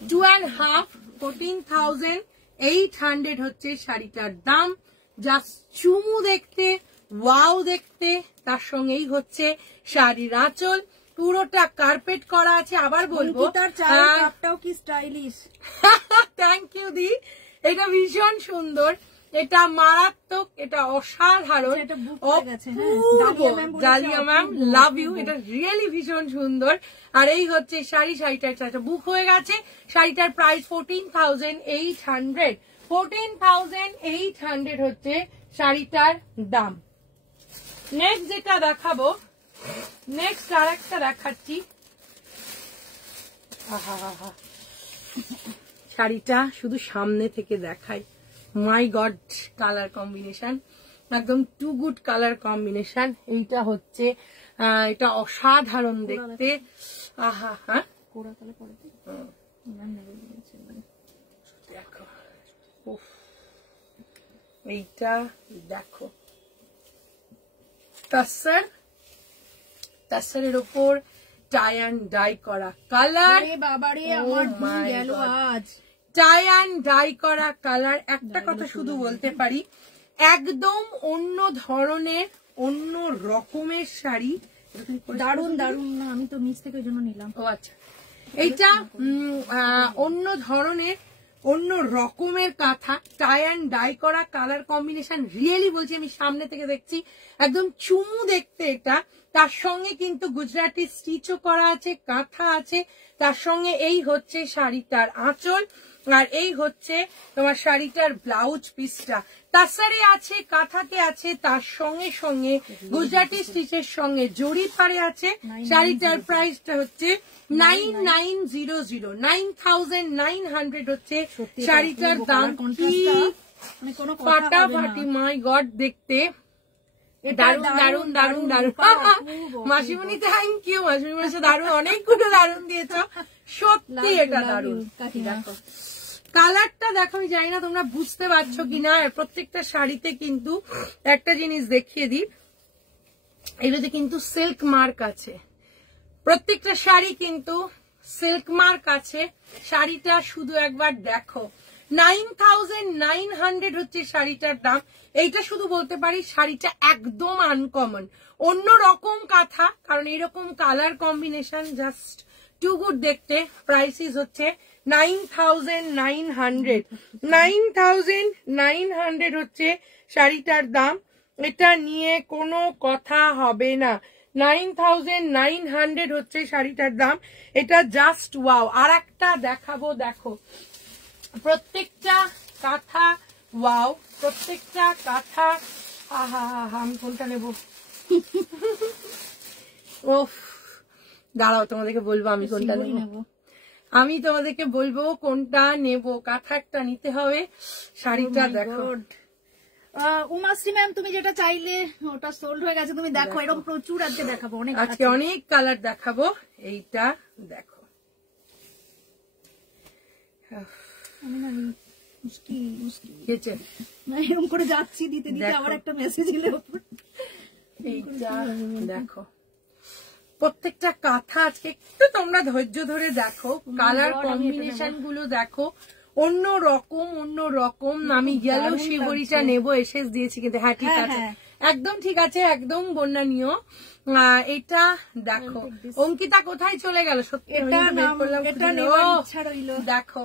2.5, 14,800 হচ্ছে শাড়িটার দাম। জাস্ট চুমু দেখতে, ওয়াও দেখতে। তার সঙ্গেই হচ্ছে শাড়ির আঁচল, পুরোটা কার্পেট করা আছে। আবার বলবো, কি স্টাইলিশ। থ্যাংক ইউ দি, এটা ভীষণ সুন্দর। এটা মারাত্মক, এটা অসাধারণ, ডালিয়া ম্যাম লাভ ইউ, এটা রিয়েলি ভীষণ সুন্দর। আর এই হচ্ছে শাড়িটার চার্টটা বুক হয়ে গেছে। শাড়িটার প্রাইস 14,800, 14,800 হচ্ছে শাড়িটার দাম। নেক্সট যেটা দেখাবো, নেক্সট আর একটা দেখাচ্ছি। শাড়িটা শুধু সামনে থেকে দেখাই, মাই গড কালার কম্বিনেশন, একদম টু গুড কালার কম্বিনেশন। এইটা হচ্ছে এটা অসাধারণ দেখতে। আহা হ্যাঁ দেখো, এইটা দেখো, তাসরের ওপর টাই অ্যান্ড ডাই করা কালার। বাবারে আমার গেল আজ, টাই অ্যান্ড ডাই করা কালার। একটা কথা শুধু বলতে পারি, একদম অন্য ধরনের, অন্য রকমের শাড়ি। দারুন দারুন না, আমি তো নিচ থেকে ওই জন্য নিলাম। ও আচ্ছা, এইটা অন্য ধরনের, অন্য রকমের কাঁথা, টাই অ্যান্ড ডাই করা কালার কম্বিনেশন। রিয়েলি বলছি, আমি সামনে থেকে দেখছি, একদম চুমু দেখতে এটা। তার সঙ্গে কিন্তু গুজরাটি স্টিচও করা আছে, কাঁথা আছে। তার সঙ্গে এই হচ্ছে শাড়িটার আঁচল, আর এই হচ্ছে তোমার শাড়িটার ব্লাউজ পিসটা। তাসারে আছে, কাঁথাতে আছে, তার সঙ্গে সঙ্গে গুজরাটি স্টিচের সঙ্গে জড়ি পাড়ে আছে। শাড়িটার প্রাইসটা হচ্ছে 9900, 9,900 হচ্ছে শাড়িটার দাম। কি ফাটাফাটি, মাই গড দেখতে দারুন দারুন দারুন দারুন। মাসিমণি থ্যাংক ইউ, মাসিমণি বলেছে দারুন, অনেকগুলো দারুন দিয়েছ, সত্যি এটা দারুন। দেখো কালারটা দেখো, আমি জানি না তোমরা বুঝতে পারছো কিনা। প্রত্যেকটা শাড়িতে কিন্তু একটা জিনিস দেখিয়ে দিই, এগুলোতে কিন্তু সিল্ক মার্ক আছে, প্রত্যেকটা শাড়ি কিন্তু সিল্ক মার্ক আছে। শাড়িটা শুধু একবার দেখো, 9,900 হচ্ছে শাড়িটার দাম। এইটা শুধু বলতে পারি শাড়িটা একদম আনকমন, অন্য রকম কাঁথা, কারণ এরকম colour combination just too good দেখতে। প্রাইসিস হচ্ছে 9,900, 9,900 হচ্ছে শাড়িটার দাম। এটা নিয়ে কোনো কথা হবে না, 9,900 হচ্ছে শাড়িটার দাম। এটা জাস্ট ওয়াও। আর একটা দেখাবো, দেখো প্রত্যেকটা কাঁথা ওয়াও, প্রত্যেকটা কাঁথা। আহা আমি কোনটা নেব? ওফ দাঁড়াও, তোমাদেরকে বলবো আমি কোনটা নেব, আমি তোমাদেরকে বলবো কোনটা নেব। কাঁথা একটা নিতে হবে। শাড়িটা দেখো উমাশ্রী ম্যাম, তুমি যেটা চাইলে ওটা সোল্ড হয়ে গেছে। তুমি দেখো, এরকম প্রচুর আজকে দেখাবো, আজকে অনেক কালার দেখাবো। এইটা দেখো, এরকম করে যাচ্ছি দিতে দিতে আবার একটা মেসেজ এলো। এইটা দেখো, প্রত্যেকটা কাঁথা আজকে একটু তোমরা ধৈর্য ধরে দেখো, কালার কম্বিনেশন গুলো দেখো, অন্য রকম অন্য রকম। আমি ইয়েলো শিবরিটা নেবো, এসএস দিয়েছি কিন্তু। হ্যাঁ ঠিক আছে, একদম ঠিক আছে, একদম বন্যা নিও। এটা দেখো, অঙ্কিতা কোথায় চলে গেল? সত্যি দেখো,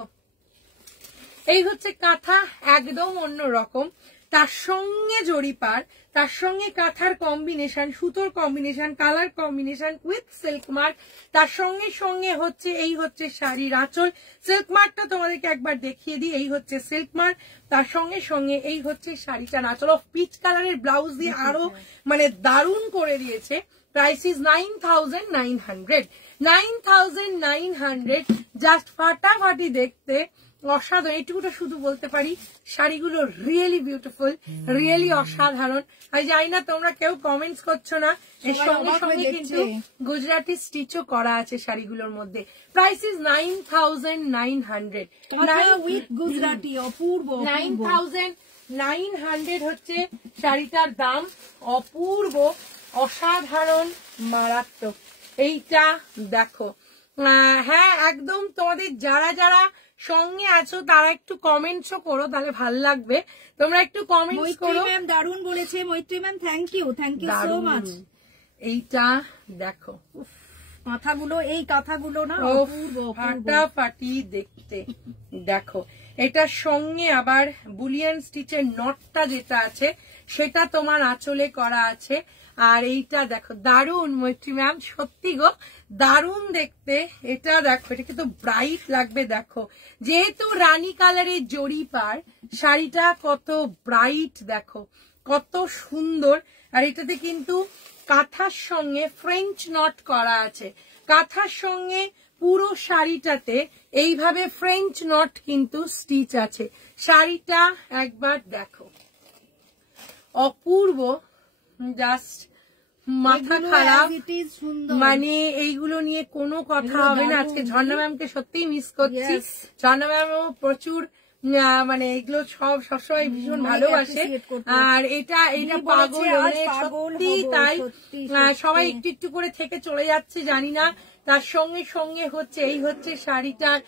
এই হচ্ছে কাঁথা, একদম অন্য রকম। তার সঙ্গে জরিপার, তার সঙ্গে কাঁথার কম্বিনেশন, সুতোর combination, colour combination with silk mark. তার সঙ্গে সঙ্গে হচ্ছে এই হচ্ছে শাড়ির আঁচল। সিল্ক মার্কটা তোমাদেরকে একবার দেখিয়ে দিই, এই হচ্ছে সিল্ক মার্ক। তার সঙ্গে সঙ্গে এই হচ্ছে শাড়িটার আঁচল অফ পিচ কালারের ব্লাউজ দিয়ে আরো মানে দারুণ করে দিয়েছে। প্রাইস ইজ 9,900, 9,900, জাস্ট ফাটাফাটি দেখতে, অসাধারণ। এইটুকুটা শুধু বলতে পারি, শাড়িগুলো রিয়েলি বিউটিফুল, রিয়েলি অসাধারণ। আমি জানি না তোমরা কেউ কমেন্টস করছো না, এর সঙ্গে সঙ্গে কিন্তু গুজরাটি স্টিচও করা আছে শাড়িগুলোর মধ্যে। প্রাইস ইজ 9,900, উইথ গুজরাটি, অপূর্ব। 9,900 হচ্ছে শাড়িটার দাম, অপূর্ব, অসাধারণ, মারাত্মক। এইটা দেখো, হ্যাঁ একদম। তোমাদের যারা যারা সঙ্গে আছো তারা একটু কমেন্টসও করো, তাহলে ভাল লাগবে। তোমরা একটু কমেন্টস করো। ম্যাম দারুণ বলেছে Maitri ma'am, thank you so much. এইটা দেখো, কাঁথাগুলো, এই কাঁথাগুলো না ফাটাফাটি দেখতে। দেখো এটার সঙ্গে আবার বুলিয়ান স্টিচের নটটা যেটা আছে সেটা তোমার আঁচলে করা আছে। আর এইটা দেখো দারুন মৈত্রী ম্যাম, সত্যি গো দারুন দেখতে। এটা দেখো, এটা কিন্তু ব্রাইট লাগবে। দেখো যেহেতু রানী কালারের জরি পার, শাড়িটা কত ব্রাইট, দেখো কত সুন্দর। আর এটাতে কিন্তু কাঁথার সঙ্গে ফ্রেঞ্চ নট করা আছে। কাঁথার সঙ্গে পুরো শাড়িটাতে এইভাবে ফ্রেঞ্চ নট কিন্তু স্টিচ আছে। শাড়িটা একবার দেখো, অপূর্ব, জাস্ট মাথা খারাপ। মানে এইগুলো নিয়ে কোনো কথা হবে না। আজকে ঝর্ণা ম্যামকে সত্যিই মিস করছি। ঝর্ণা ম্যামও প্রচুর মানে এগুলো সবসময় ভীষণ ভালোবাসে। আর এটা পাগল, সত্যি তাই। সবাই একটু একটু করে থেকে চলে যাচ্ছে জানি না। তার সঙ্গে সঙ্গে হচ্ছে এই হচ্ছে শাড়িটার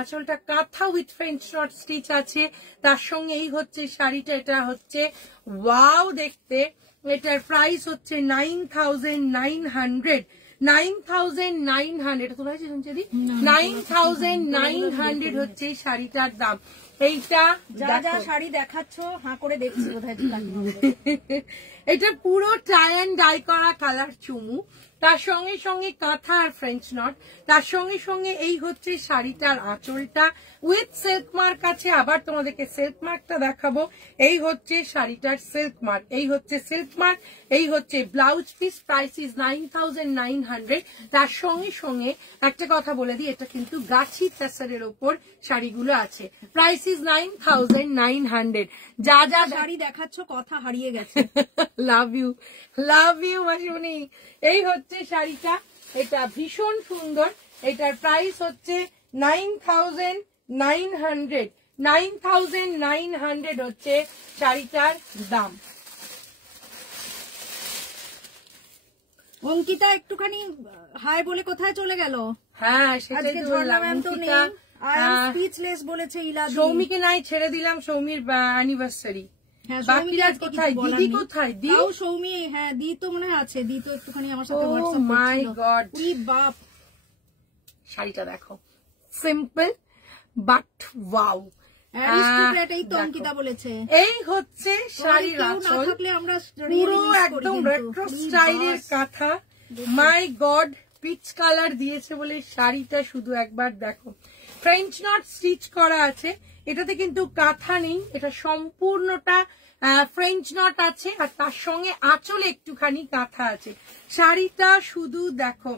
আঁচলটা কাঁথা উইথ ফ্রেঞ্চ নট স্টিচ আছে। তার সঙ্গে এই হচ্ছে শাড়িটা, এটা হচ্ছে ওয়াও দেখতে। এটার প্রাইস হচ্ছে 9,900। 9,900 এটা তোলা হয়েছে শুনছি 9,900 হচ্ছে এই শাড়িটার দাম। এইটা যা যা শাড়ি দেখাচ্ছ হাঁ করে দেখছি বোধহয়। এটা পুরো টাই অ্যান্ড ডাই করা কালার চুমু, তার সঙ্গে সঙ্গে কাঁথা আর ফ্রেঞ্চ নট। তার সঙ্গে সঙ্গে এই হচ্ছে শাড়িটার আঁচলটা উইথ সিল্ক মার্ক আছে। আবার তোমাদেরকে সিল্ক মার্কটা দেখাবো। এই হচ্ছে শাড়িটার সিল্ক মার্ক, এই হচ্ছে সিল্ক মার্ক, এই হচ্ছে ব্লাউজ পিস। Price is 9,900। তার সঙ্গে সঙ্গে একটা কথা বলে দিই, এটা কিন্তু গাছি তাসারের ওপর শাড়িগুলো আছে। Price is 9,900। যা যা শাড়ি দেখাচ্ছ কথা হারিয়ে গেছে। Love you Masuni. এই হচ্ছে শাড়িটা, এটা ভীষণ সুন্দর। এটার প্রাইস হচ্ছে 9,900। 9,900 হচ্ছে শাড়িটার দাম। অঙ্কিতা একটুখানি হাই বলে কোথায় চলে গেল? হ্যাঁ সেটাই তো বললাম। স্পিচলেস বলেছে ইলাদি। সৌমিকে নাই ছেড়ে দিলাম, সৌমির অ্যানিভার্সারি। বাকিরা কোথায়? দিদি কোথায়? দিও সৌমি, হ্যাঁ দি তো মনে হয় আছে। দি তো একটুখানি আমার সাথে হোয়াটসঅ্যাপ করছিল। মাই গড, বাপ শাড়িটা দেখো, সিম্পল বাট ওয়াও। এই হচ্ছে শাড়ির আঁচল, পুরো একদম রেট্রো স্টাইলের কাঁথা। মাই গড, পিচ কালার দিয়েছে বলে শাড়িটা শুধু একবার দেখো। ফ্রেঞ্চ নট স্টিচ করা আছে, এটাতে কিন্তু কাঁথা নেই, এটা সম্পূর্ণটা ফ্রেঞ্চ নট আছে। আর তার সঙ্গে আঁচলে একটুখানি কাঁথা আছে। শাড়িটা শুধু দেখো,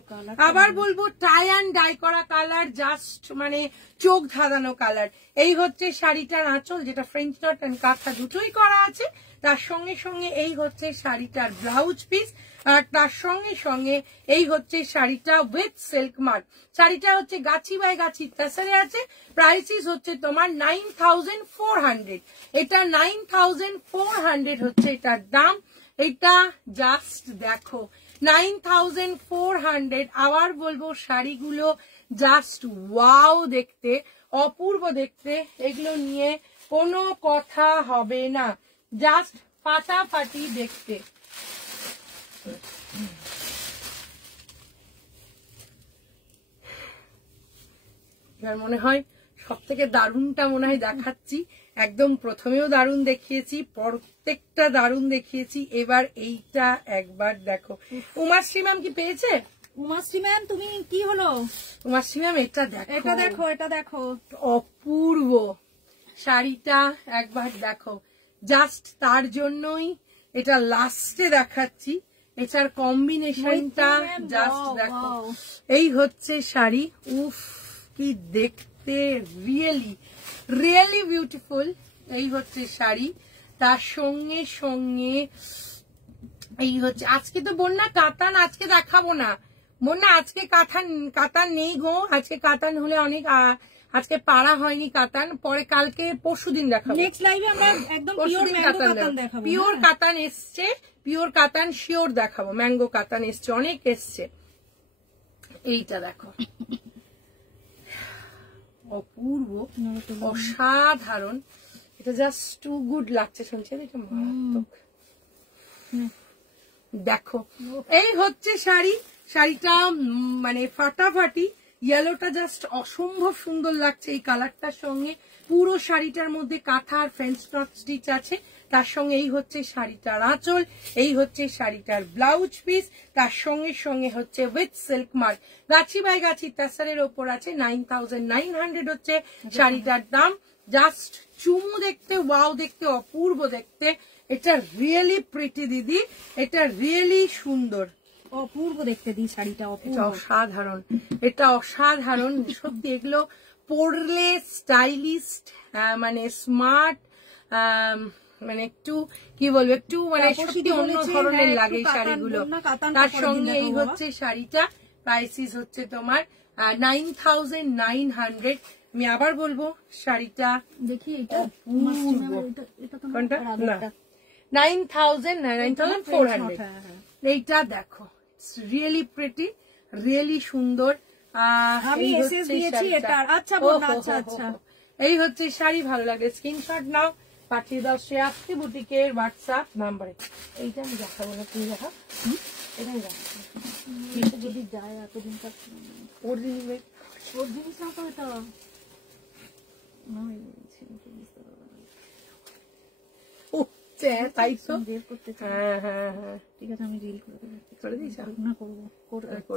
আবার বলবো টাই অ্যান্ড ডাই করা কালার, জাস্ট মানে চোখ ধাঁধানো কালার। এই হচ্ছে শাড়িটার আঁচল, যেটা ফ্রেঞ্চ নট অ্যান্ড কাঁথা দুটোই করা আছে। তার সঙ্গে সঙ্গে এই হচ্ছে শাড়িটার ব্লাউজ পিস। আর তার সঙ্গে সঙ্গে এই হচ্ছে শাড়িটা উইথ সিল্ক মার্ক। শাড়িটা হচ্ছে গাছি বাই গাছি তাসারে আছে। প্রাইসিস হচ্ছে তোমার 9,400। এটা 9,400 হচ্ছে এটার দাম। এটা জাস্ট দেখো 9,400। আবার বলবো শাড়িগুলো জাস্ট ওয়াও দেখতে, অপূর্ব দেখতে। এগুলো নিয়ে কোনো কথা হবে না, জাস্ট ফাটাফাটি দেখতে। এবার মনে হয় সব থেকে দারুণটা মনে হয় দেখাচ্ছি। একদম প্রথমেও দারুণ দেখিয়েছি, প্রত্যেকটা দারুণ দেখিয়েছি। এবার এইটা একবার দেখো। উমাশ্রী ম্যাম কি পেয়েছে? উমাশ্রী ম্যাম তুমি কি হলো? উমাশ্রী ম্যাম এটা দেখো, এটা দেখো, এটা দেখো, অপূর্ব শাড়িটা একবার দেখো। জাস্ট তার জন্যই এটা লাস্টে দেখাচ্ছি। এটার কম্বিনেশনটা জাস্ট দেখো। এই হচ্ছে শাড়ি, উফ কি দেখতে, রিয়েলি রিয়েলি বিউটিফুল। এই হচ্ছে শাড়ি, তার সঙ্গে সঙ্গে এই হচ্ছে, আজকে তো বন্যা কাতান আজকে দেখাবো না, বন্যা আজকে কাতান নেই গো। আজকে কাতান হলে অনেক, আজকে পাড়া হয়নি কাতান, পরে কালকে পরশুদিন দেখাবো। নেক্সট লাইভে আমরা একদম পিওর ম্যাঙ্গো কাতান দেখাবো। পিওর কাতান এসছে, পিওর কাতান শিওর দেখাবো। ম্যাঙ্গো কাতান এসছে, অনেক এসছে। এইটা দেখো, অপূর্ব, অসাধারণ। এটা জাস্ট টু গুড লাগছে, শুনছে এটা মারাত্মক। দেখো এই হচ্ছে শাড়ি, শাড়িটা মানে ফাটাফাটি। ইয়েলোটা জাস্ট অসম্ভব সুন্দর লাগছে এই কালারটার সঙ্গে। পুরো শাড়িটার মধ্যে কাঁথা আর ফ্রেঞ্চ নট স্টিচ আছে, তার সঙ্গে এই হচ্ছে শাড়িটার আঁচল, এই হচ্ছে শাড়িটার ব্লাউজ পিস, তার সঙ্গে সঙ্গে হচ্ছে with silk mark. Gachhi by গাছি তাসারের ওপর আছে 9900 হচ্ছে শাড়িটার দাম। জাস্ট চুমু দেখতে, ওয়াও দেখতে, অপূর্ব দেখতে। এটা রিয়েলি প্রিটি দিদি, এটা রিয়েলি সুন্দর, অপূর্ব দেখতে দি শাড়িটা, এটা অসাধারণ, এটা অসাধারণ সত্যি। এগুলো পরলে স্টাইলিস্ট, মানে স্মার্ট, মানে একটু কি বলবো, একটু মানে সত্যি অন্য ধরনের লাগে এই শাড়িগুলো। তার সঙ্গে এই হচ্ছে শাড়িটা, প্রাইসিস হচ্ছে তোমার 9900। আমি আবার বলবো শাড়িটা দেখি, এটা কোনটা না 9400। এইটা দেখো, রিয়েলি প্রিটি, রিয়েলি সুন্দর। আমি এসএস দিয়েছি এটা। আচ্ছা বোন, আচ্ছা আচ্ছা, এই হচ্ছে শাড়ি। ভালো লাগে স্ক্রিনশট নাও, পাঠিয়ে দাও শ্রেয়াশ্রী বুটিকের হোয়াটসঅ্যাপ নাম্বারে। এইটা আমি দেখাবো না, তুমি দেখা, এটা আমি দেখাবো যদি যায় এতদিন কাজ ওর জিনিস ওর জিনিস না তো এটা তাই তো। করতে চাই। হ্যাঁ হ্যাঁ হ্যাঁ, ঠিক আছে, আমি রিল করে দেবো। করে দিয়েছ না করবো,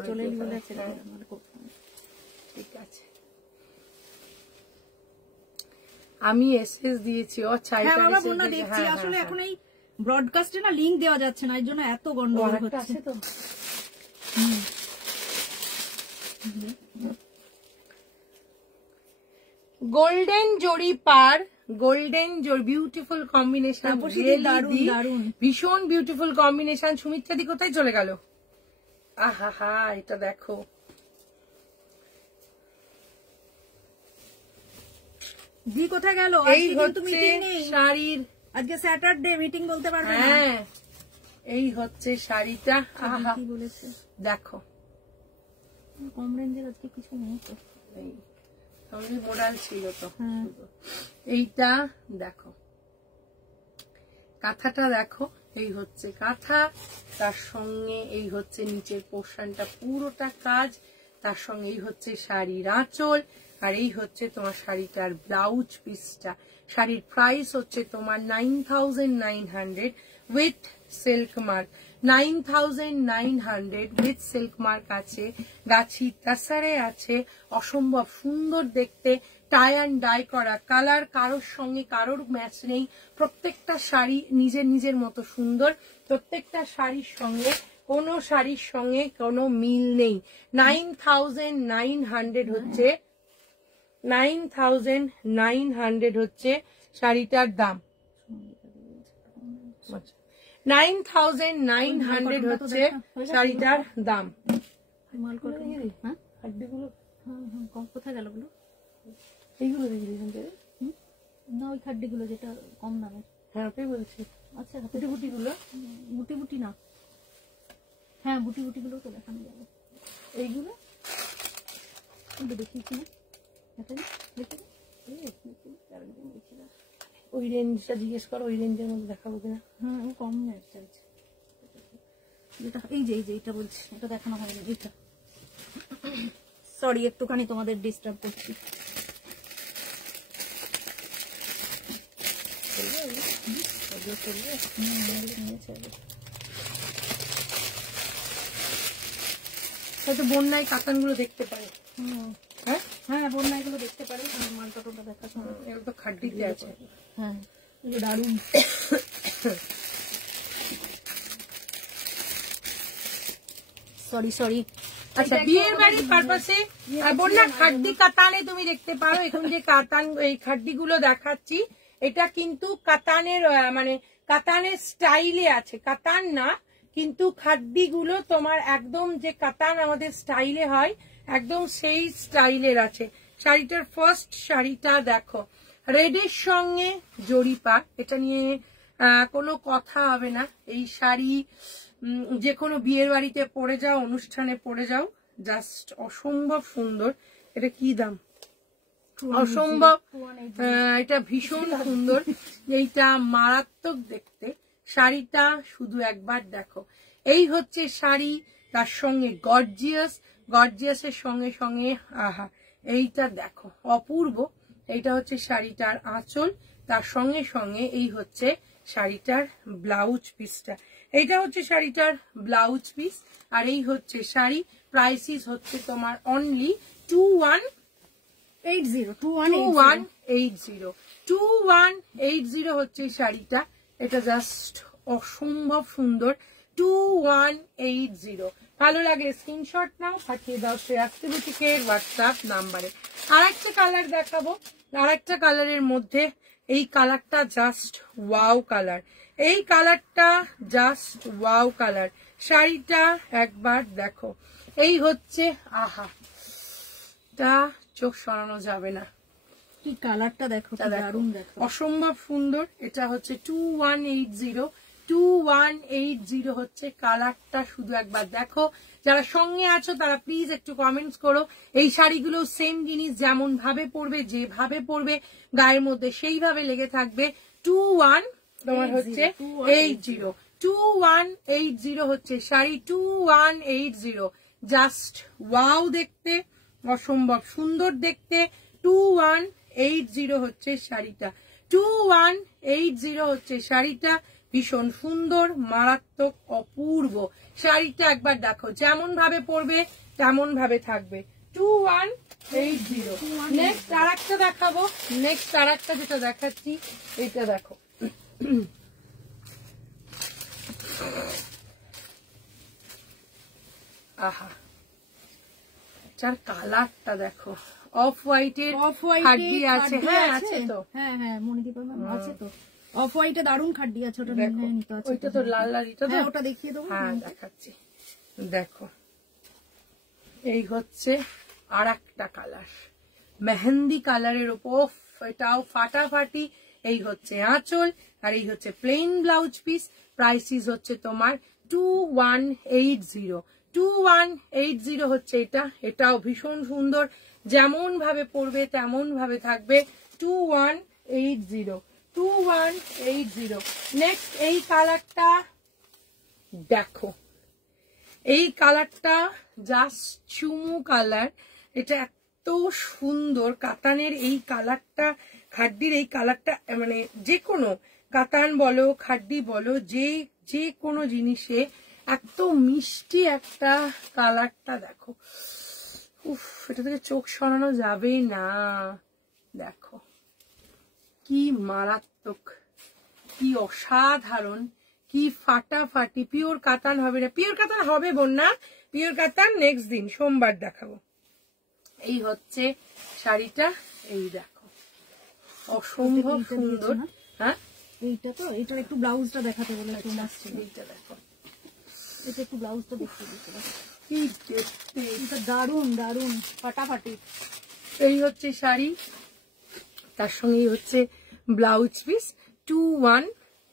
চলে এলি বলে আছে, ঠিক আছে। আমি এসএস দিয়েছি। ও হ্যাঁ বাবা বোন, দেখছি আসলে এখন এই ব্রডকাস্টে না লিংক দেওয়া যাচ্ছে না, এর জন্য এত গন্ডগোল হচ্ছে তো। গোল্ডেন জরি পার, গোল্ডেন জরি, বিউটিফুল কম্বিনেশন, দারুন, ভীষণ বিউটিফুল কম্বিনেশন। সুমিত্রা দি কোথায় চলে গেল? আহা হা, এটা দেখো, দি কোথায় গেল? এই হচ্ছে শাড়ির, আজকে স্যাটারডে, মিটিং বলতে পারবে না। হ্যাঁ এই হচ্ছে শাড়িটা, আহা কি বলেছে দেখো। কম রেঞ্জের আজকে কিছু নেই তো, এই মোডাল ছিল তো। হ্যাঁ। এইটা দেখো, কাঁথাটা দেখো, এই হচ্ছে কাঁথা, তার সঙ্গে এই হচ্ছে নিচের পোর্শনটা পুরোটা কাজ, তার সঙ্গে এই হচ্ছে শাড়ির আঁচল, আর এই হচ্ছে তোমার শাড়িটার ব্লাউজ পিসটা। শাড়ির প্রাইস হচ্ছে তোমার 9900 with silk mark. 9900 with silk mark আছে, গাছি তাসারে আছে, অসম্ভব সুন্দর দেখতে, টাই অ্যান্ড ডাই করা কালার, কারোর সঙ্গে কারোর ম্যাচ নেই। প্রত্যেকটা শাড়ি নিজের নিজের মতো সুন্দর, প্রত্যেকটা শাড়ির সঙ্গে কোনো শাড়ির সঙ্গে কোনো মিল নেই। 9900 হচ্ছে, 9900 হচ্ছে শাড়িটার দাম। 9900 হচ্ছে শাড়িটার দাম। কোথায় গেল গুলো? এইগুলো দেখি না, ওই খাড্ডিগুলো যেটা কম দামে। হ্যাঁ ওটাই বলছি। আচ্ছা, বুটি বুটি গুলো, বুটি বুটি না, হ্যাঁ বুটি বুটি গুলো তো দেখানো যাবে। এইগুলো দেখিয়েছি না, ওই রেঞ্জটা জিজ্ঞেস করো, ওই রেঞ্জের মধ্যে দেখাবো কিনা। হ্যাঁ ও কম চাইছে, যেটা এই যে এটা বলছি, এটা দেখানো হয়নি। এটা সরি, একটুখানি তোমাদের ডিস্টার্ব করছি। হয়তো বন্যায় কাতানগুলো দেখতে পারে। হ্যাঁ হ্যাঁ, বন্যা এগুলো দেখতে পারে, মালটা দেখা শোনা। এগুলো তো খাড্ডিতে আছে। হ্যাঁ দারুন। সরি। আচ্ছা, বিয়ের বাড়ির পারপাসে বন্যা খাড্ডি কাতানে তুমি দেখতে পারো। এখন যে কাতান, এই খাড্ডিগুলো দেখাচ্ছি, এটা কিন্তু কাতানের, মানে কাতানের স্টাইলে আছে, কাতান না কিন্তু খাড্ডিগুলো তোমার একদম যে কাতান আমাদের স্টাইলে হয়, একদম সেই স্টাইলের আছে। শাড়িটার ফার্স্ট শাড়িটা দেখো, রেডের সঙ্গে জরিপা, এটা নিয়ে কোনো কথা হবে না। এই শাড়ি যে কোনো বিয়ের বাড়িতে পরে যাও, অনুষ্ঠানে পরে যাও, জাস্ট অসম্ভব সুন্দর। এটা কি দাম? অসম্ভব, এটা ভীষণ সুন্দর, এইটা মারাত্মক দেখতে। শাড়িটা শুধু একবার দেখো, এই হচ্ছে শাড়ি, তার সঙ্গে গর্জিয়াস গর্জিয়াসের সঙ্গে সঙ্গে আহা এইটা দেখো অপূর্ব। এইটা হচ্ছে শাড়িটার আঁচল, তার সঙ্গে সঙ্গে এই হচ্ছে শাড়িটার ব্লাউজ পিসটা। এইটা হচ্ছে শাড়িটার ব্লাউজ পিস, আর এই হচ্ছে শাড়ি। প্রাইসিস হচ্ছে তোমার অনলি 2180 হচ্ছে শাড়িটা। এটা জাস্ট অসম্ভব সুন্দর। 2180। ভালো লাগে স্ক্রিনশট নাও, পাঠিয়ে দাও শ্রেয়াশ্রী বুটিকের হোয়াটসঅ্যাপ নাম্বারে। আর একটা কালার দেখাবো, আর একটা কালারের মধ্যে এই কালারটা জাস্ট ওয়াও কালার। এই কালারটা জাস্ট ওয়াও কালার। শাড়িটা একবার দেখো, এই হচ্ছে আহা, তা চোখ সরানো যাবে না। কি কালারটা দেখো, দারুণ দেখো, অসম্ভব সুন্দর। এটা হচ্ছে 2180 হচ্ছে কালারটা। শুধু একবার দেখো, যারা সঙ্গে আছো তারা প্লিজ একটু কমেন্টস করো। এই শাড়িগুলো সেম জিনিস, যেমন ভাবে পরবে, যেভাবে পরবে গায়ের মধ্যে সেইভাবে লেগে থাকবে। 2180 হচ্ছে শাড়ি। 2180 জাস্ট ওয়াও দেখতে, অসম্ভব সুন্দর দেখতে। 2180 হচ্ছে শাড়িটা। 2180 হচ্ছে শাড়িটা। ভীষণ সুন্দর, মারাত্মক, অপূর্ব শাড়িটা। একবার দেখো, যেমন ভাবে পরবে তেমন ভাবে থাকবে। 2180। নেক্সট আর একটা দেখাবো। নেক্সট আর একটা যেটা দেখাচ্ছি, এটা দেখো। আহা, এটার কালারটা দেখো, অফ হোয়াইটের খাড্ডি আছে। হ্যাঁ আছে তো, হ্যাঁ হ্যাঁ মনিদীপা ম্যাম আছে তো। অফ হোয়াইটে দারুণ খাড্ডি আছে, ওটা নিতে আছে। ওইটা তো লাল লাল, এটা তো ওটা দেখিয়ে দেবো। হ্যাঁ দেখাচ্ছি, দেখো এই হচ্ছে আর একটা কালার, মেহেন্দি কালারের উপর। এটাও ফাটাফাটি। এই হচ্ছে আঁচল, আর এই হচ্ছে প্লেন ব্লাউজ পিস। প্রাইসিস হচ্ছে তোমার 2180। 2180 হচ্ছে এটা। এটাও ভীষণ সুন্দর, যেমন ভাবে পরবে তেমন ভাবে থাকবে। 2180। নেক্সট এই কালারটা দেখো, এই কালারটা জাস্ট চুমু কালার। এটা এত সুন্দর কাতানের এই কালারটা, খাড্ডির এই কালারটা, মানে যে কোনো কাতান বলো খাড্ডি বলো, যে কোনো জিনিসে এত মিষ্টি একটা কালারটা দেখো। উফ, এটা থেকে চোখ সরানো যাবে না। দেখো কি মারাত্মক, কি অসাধারণ, কি ফাটাফাটি। পিওর কাতান হবে না, পিওর কাতান হবে বন্যা, পিওর কাতান নেক্সট দিন সোমবার দেখাবো। এই হচ্ছে শাড়িটা, এই দেখো অসম্ভব সুন্দর। হ্যাঁ এইটা তো, এটার একটু ব্লাউজটা দেখাতে বলে এইটা দেখো, এটা একটু ব্লাউজটা দেখতে দিতে। কি দেখতে, এটা দারুণ দারুণ ফাটাফাটি। এই হচ্ছে শাড়ি, তার সঙ্গে হচ্ছে ব্লাউজ পিস। 21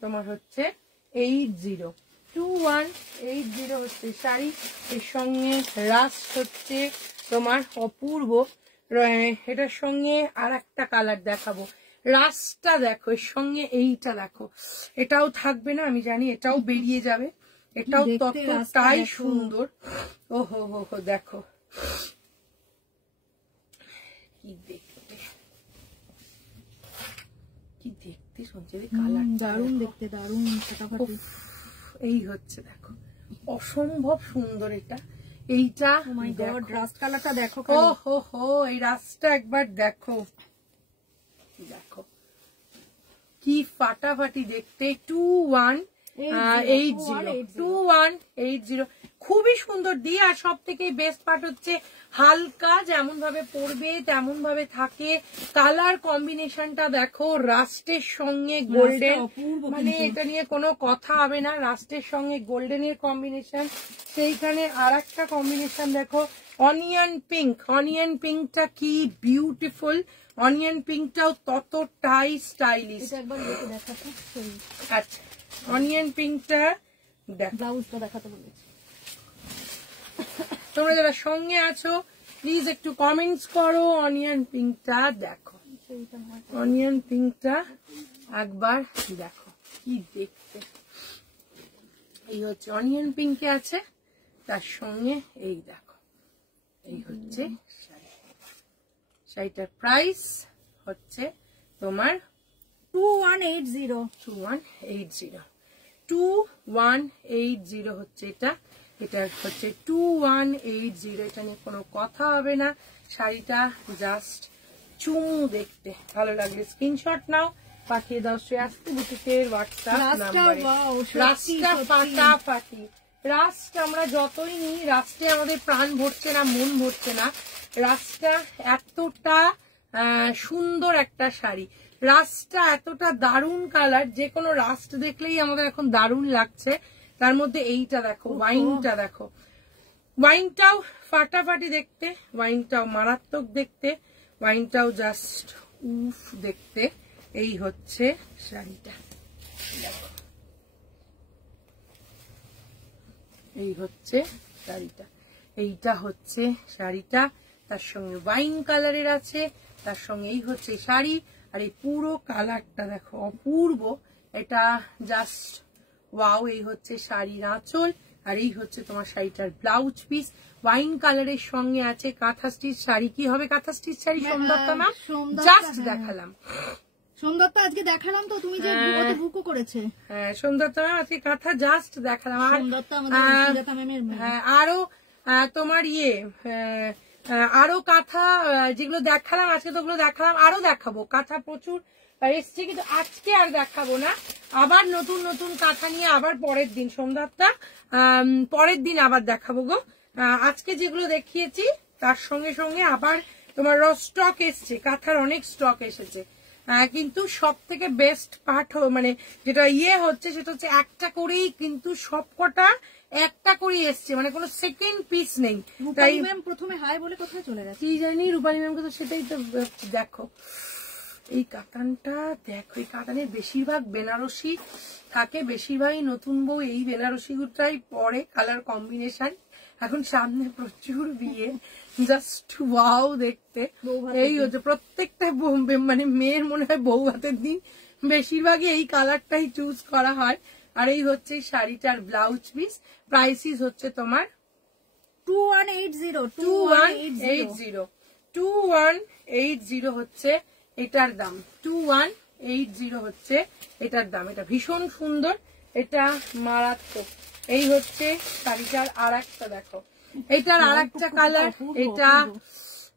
তোমার হচ্ছে 80। 2180 হচ্ছে শাড়ি। এর সঙ্গে রাস্ট হচ্ছে তোমার অপূর্ব। এটার সঙ্গে আর একটা কালার দেখাবো। রাস্টটা দেখো, এর সঙ্গে এইটা দেখো। এটাও থাকবে না আমি জানি, এটাও বেরিয়ে যাবে। এটাও ততটাই সুন্দর। ওহো হো হো, দেখো কি দেখতে, কি দেখতে সঞ্চয় কালার, দারুণ দেখতে, দারুণ ফাটাফাটি। এই হচ্ছে দেখো, অসম্ভব সুন্দর এটা। এইটা রাস্ট কালারটা দেখো, ও হো হো, এই রাস্টটা একবার দেখো, দেখো কি ফাটাফাটি দেখতে। 2180 খুবই সুন্দর দিয়ে। আর সব থেকে বেস্ট পার্ট হচ্ছে হালকা, যেমন ভাবে পরবে তেমন ভাবে থাকে। কালার কম্বিনেশনটা দেখো, রাস্টের সঙ্গে গোল্ডেন, মানে এটা নিয়ে কোনো কথা হবে না। রাস্টের সঙ্গে গোল্ডেনের কম্বিনেশন। সেইখানে আর একটা কম্বিনেশন দেখো, অনিয়ন পিঙ্ক। অনিয়ন পিঙ্কটা কি বিউটিফুল, অনিয়ন পিঙ্কটাও ততটাই স্টাইলিশ। আচ্ছা, অনিয়ন পিঙ্কটা ব্লাউজটা দেখাতে বলেছি। তোমরা যারা সঙ্গে আছো প্লিজ একটু কমেন্টস করো। অনিয়ন পিঙ্কটা দেখো, অনিয়ন পিঙ্কটা একবার দেখো, কি দেখতে। এই হচ্ছে অনিয়ন পিঙ্কে আছে, তার সঙ্গে এই দেখো এই হচ্ছে শাড়িটার প্রাইস হচ্ছে তোমার 2180 হচ্ছে এটা। এটা হচ্ছে 2180। এটা নিয়ে কোনো কথা হবে না। শাড়িটা জাস্ট চুমু দেখতে ভালো লাগলে স্ক্রিনশট নাও, পাঠিয়ে দাও শ্রেয়াস্তি বুটিকের হোয়াটসঅ্যাপ নাম্বারে। রাস্তা ফাটাফাটি। রাস্ট আমরা যতই নিই, রাস্টে আমাদের প্রাণ ভরছে না, মন ভরছে না। রাস্টটা এতটা সুন্দর একটা শাড়ি, রাস্টটা এতটা দারুণ কালার, যে কোনো রাস্ট দেখলেই আমাদের এখন দারুণ লাগছে। তার মধ্যে এইটা দেখো, ওয়াইনটা দেখো, ওয়াইনটাও ফাটাফাটি দেখতে, ওয়াইনটাও মারাত্মক দেখতে, ওয়াইনটাও জাস্ট উফ দেখতে। এই হচ্ছে শাড়িটা, এই হচ্ছে শাড়িটা, এইটা হচ্ছে শাড়িটা। তার সঙ্গে ওয়াইন কালারের আছে, তার সঙ্গে এই হচ্ছে শাড়ি। আর এই পুরো কালারটা দেখো, অপূর্ব। এটা জাস্ট ওয়াও। এই হচ্ছে শাড়ির আঁচল, আর এই হচ্ছে তোমার শাড়িটার ব্লাউজ পিস। ওয়াইন কালারের সঙ্গে আছে কাঁথা স্টিচ শাড়ি। কি হবে কাঁথা stitch sari? Somdatta ma'am just দেখালাম, সোমদত্তা আজকে দেখালাম তো, তুমি যে বুকও করেছে। হ্যাঁ সোমদত্তা ম্যাম আজকে কাঁথা জাস্ট দেখালাম। আর আরো তোমার আরো কাঁথা যেগুলো দেখালাম আজকে, তো ওগুলো দেখালাম, আরো দেখাবো। কাঁথা প্রচুর এসছে, কিন্তু আজকে আর দেখাবো না। আবার নতুন নতুন কাঁথা নিয়ে আবার পরের দিন, সোমদত্তা পরের দিন আবার দেখাবো গো। আজকে যেগুলো দেখিয়েছি তার সঙ্গে সঙ্গে আবার তোমার স্টক এসছে, কাঁথার অনেক স্টক এসেছে। কিন্তু সব থেকে বেস্ট পার্ট মানে যেটা হচ্ছে সেটা হচ্ছে একটা করেই কিন্তু সবকটা একটা করে এসছে, মানে কোনো সেকেন্ড পিস নেই। তাই ম্যাম প্রথমে হাই বলে কোথায় চলে গেছে কি জানি, রূপালী ম্যামকে তো সেটাই তো দেখো। এই কাতানটা দেখো, এই কাতানের বেশিরভাগ বেনারসি থাকে, বেশিরভাগই নতুন বউ এই বেনারসি গুটাই পরে, কালার কম্বিনেশন। এখন সামনে প্রচুর বিয়ে, জাস্ট ওয়াও দেখতে। এই হচ্ছে প্রত্যেকটা মানে মেয়ের মনে হয় বউ হাতের দিন বেশিরভাগই এই কালারটাই চুজ করা হয়। আর এই হচ্ছে শাড়িটার ব্লাউজ পিস। প্রাইসিস হচ্ছে তোমার 2180 হচ্ছে এটার দাম, 2180 হচ্ছে এটার দাম। এটা ভীষণ সুন্দর, এটা মারাত্মক। এই হচ্ছে শাড়িটার আর একটা দেখো, এটার আর একটা কালার, এটা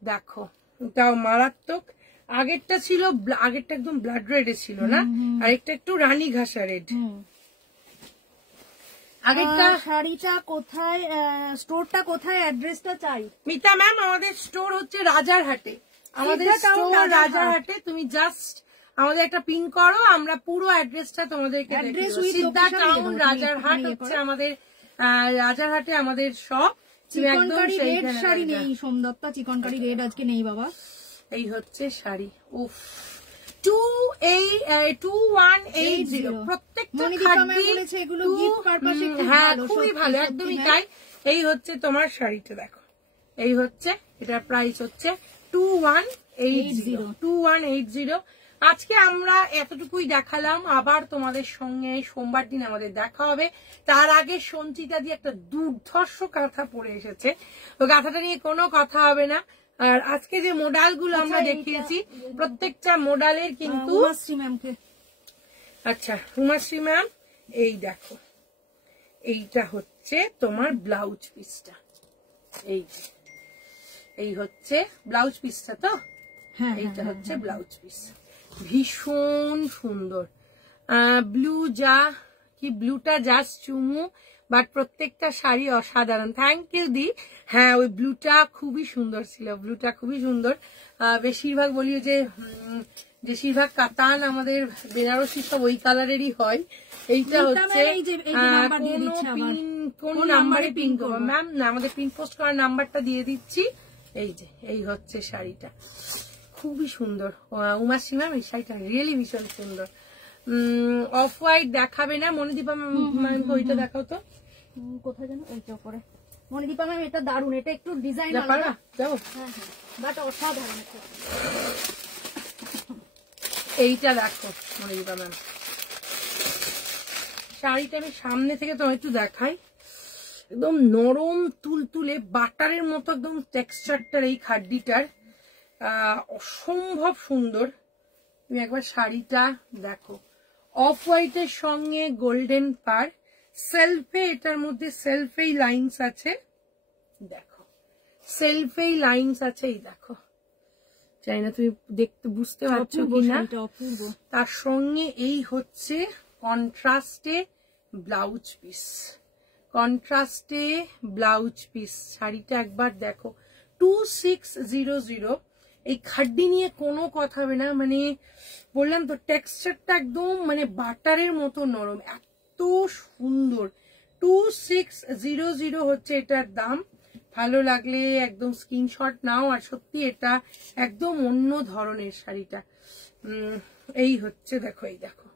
দেখো, এটাও মারাত্মক। আগেরটা ছিল, আগেরটা একদম ব্লাড রেড ছিল না, আর একটা একটু রানী ঘাসা রেড। আগেরটা শাড়িটা কোথায়, স্টোরটা কোথায়, অ্যাড্রেসটা চাই। মিতা ম্যাম আমাদের স্টোর হচ্ছে রাজারহাটে, আমাদের স্টোর রাজারহাটে। তুমি জাস্ট আমাদের একটা পিন করো, আমরা পুরো অ্যাড্রেসটা তোমাদেরকে দেখিয়ে দেব। সিদ্ধা টাউন রাজারহাট হচ্ছে আমাদের, রাজারহাটে আমাদের শপ। চিকনকারি রেড শাড়ি নেই সোমদত্তা, চিকনকারি রেড আজকে নেই বাবা। এই হচ্ছে শাড়ি, উফ 2180 প্রত্যেকটা হ্যাঁ খুবই ভালো, একদমই তাই। এই হচ্ছে তোমার শাড়িটা দেখো, এই হচ্ছে এটার প্রাইস হচ্ছে 2180। আজকে আমরা এতটুকুই দেখালাম, আবার তোমাদের সঙ্গে সোমবার দিন আমাদের দেখা হবে। তার আগে সঞ্চিতা দিয়ে একটা দুর্ধর্ষ কাঁথা পরে এসেছে, তো কাঁথাটা নিয়ে কোনো কথা হবে না। আর আজকে যে মডেল গুলো আমরা দেখিয়েছি প্রত্যেকটা মডেলের কিন্তু, আচ্ছা উমাশ্রী ম্যাম এই দেখো, এইটা হচ্ছে তোমার ব্লাউজ পিসটা, এই হচ্ছে ব্লাউজ পিসটা, তো এইটা হচ্ছে ব্লাউজ পিস, ভীষণ সুন্দর। ব্লু যা কি, ব্লুটা জাস্ট চুমু, বাট প্রত্যেকটা শাড়ি অসাধারণ। থ্যাংক ইউ দি। হ্যাঁ ওই ব্লুটা খুবই সুন্দর ছিল, ব্লুটা খুবই সুন্দর। বেশিরভাগ বলি যে বেশিরভাগ কাতান আমাদের বেনারসি সব ওই কালারেরই হয়। এইটা হচ্ছে কোন নাম্বারে পিন করবো ম্যাম? না আমাদের পিন পোস্ট করার নাম্বারটা দিয়ে দিচ্ছি। এই যে এই হচ্ছে শাড়িটা, খুবই সুন্দর। উমাশ্রী ম্যাম এই শাড়িটা রিয়েলি ভীষণ সুন্দর। অফ হোয়াইট দেখাবে না মনিদীপা ম্যাম, ওইটা দেখাও তো কোথায় যেন, ওইটা পরে মনিদীপা ম্যাম। এটা দারুন, এটা একটু ডিজাইন আলাদা, যাও বাট অসাধারণ। এইটা দেখো মনিদীপা ম্যাম, শাড়িটা আমি সামনে থেকে তোমার একটু দেখাই। একদম নরম তুলতুলে বাটারের মতো একদম টেক্সচারটার এই খাড্ডিটার, অসম্ভব সুন্দর। তুমি একবার শাড়িটা দেখো, অফ হোয়াইটের সঙ্গে গোল্ডেন পার, সেলফে, এটার মধ্যে সেলফেই লাইন্স আছে, দেখো সেলফেই লাইন্স আছে, এই দেখো, চাই না তুমি দেখতে বুঝতে পারছো কিনা। তার সঙ্গে এই হচ্ছে কন্ট্রাস্টে ব্লাউজ পিস, কন্ট্রাস্টে ব্লাউজ পিস। শাড়িটা একবার দেখো, 2600। এই খাড্ডি নিয়ে কোনো কথা হবে না, মানে বললাম তো টেক্সচারটা একদম মানে বাটারের মতো নরম, এত সুন্দর। 2600 হচ্ছে এটার দাম। ভালো লাগলে একদম স্ক্রিনশট নাও। আর সত্যি এটা একদম অন্য ধরনের শাড়িটা। এই হচ্ছে দেখো, এই দেখো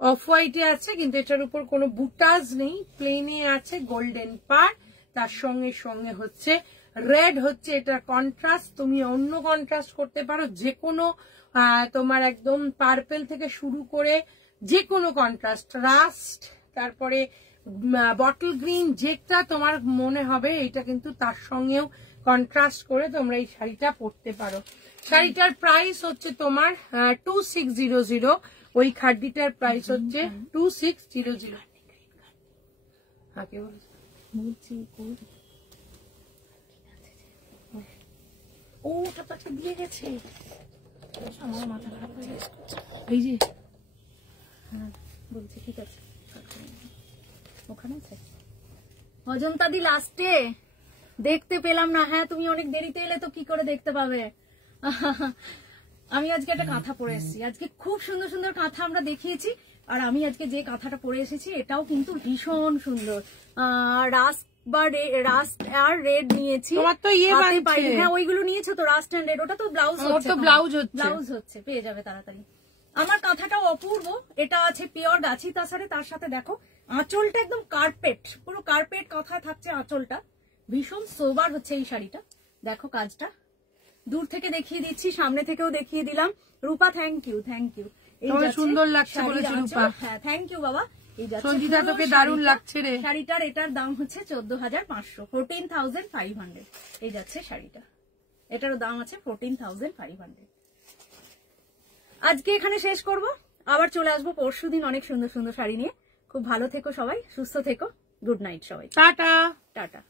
অফ হোয়াইটে আছে, কিন্তু এটার উপর কোনো বুটাজ নেই, প্লেনে আছে গোল্ডেন পার, তার সঙ্গে সঙ্গে হচ্ছে রেড হচ্ছে এটা কন্ট্রাস্ট। তুমি অন্য কন্ট্রাস্ট করতে পারো, যে কোনো তোমার একদম পার্পেল থেকে শুরু করে যে কোনো কন্ট্রাস্ট, রাস্ট, তারপরে বটল গ্রিন, যেটা তোমার মনে হবে, এটা কিন্তু তার সঙ্গেও কন্ট্রাস্ট করে তোমরা এই শাড়িটা পরতে পারো। শাড়িটার প্রাইস হচ্ছে তোমার 2600, ওই খাড্ডিটার প্রাইস হচ্ছে 2600। ওটা তো দিয়ে গেছে, আমার মাথা খারাপ হয়ে গেছে। এই যে হ্যাঁ বলছি, ঠিক আছে, ওখানে আছে অজন্তাদি। লাস্টে দেখতে পেলাম না। হ্যাঁ তুমি অনেক দেরিতে এলে তো কি করে দেখতে পাবে। আমি আজকে একটা কাঁথা পরে এসেছি। আজকে খুব সুন্দর সুন্দর কাঁথা আমরা দেখিয়েছি, আর আমি আজকে যে কাঁথাটা পরে এসেছি এটাও কিন্তু ভীষণ সুন্দর। রাস্ট বা রাস্ট আর রেড নিয়েছি। তোমার তো ইয়ে বানছে। হ্যাঁ ওইগুলো নিয়েছো তো, রাস্ট এন্ড রেড। ওটা তো ব্লাউজ হচ্ছে, ব্লাউজ হচ্ছে, পেয়ে যাবে তাড়াতাড়ি। আমার কাঁথাটাও অপূর্ব। এটা আছে পিওর গাছি তাছাড়া। তার সাথে দেখো আঁচলটা একদম কার্পেট, পুরো কার্পেট কাঁথা থাকছে আঁচলটা। ভীষণ সোবার হচ্ছে এই শাড়িটা। দেখো কাজটা দূর থেকে দেখিয়ে দিচ্ছি, সামনে থেকেও দেখিয়ে দিলাম। রূপা থ্যাংক ইউ, থ্যাংক ইউ। সুন্দর লাগছে বলেছে রূপা। হ্যাঁ থ্যাংক ইউ বাবা। এই সঞ্জিতা তোকে দারুণ লাগছে রে। শাড়িটার এটার দাম হচ্ছে 14,500, 14,500। এই যাচ্ছে শাড়িটা, এটারও দাম আছে 14,500। আজকে এখানে শেষ করব, আবার চলে আসবো পরশুদিন অনেক সুন্দর সুন্দর শাড়ি নিয়ে। খুব ভালো থেকো সবাই, সুস্থ থেকো। গুড নাইট সবাই, টাটা টাটা।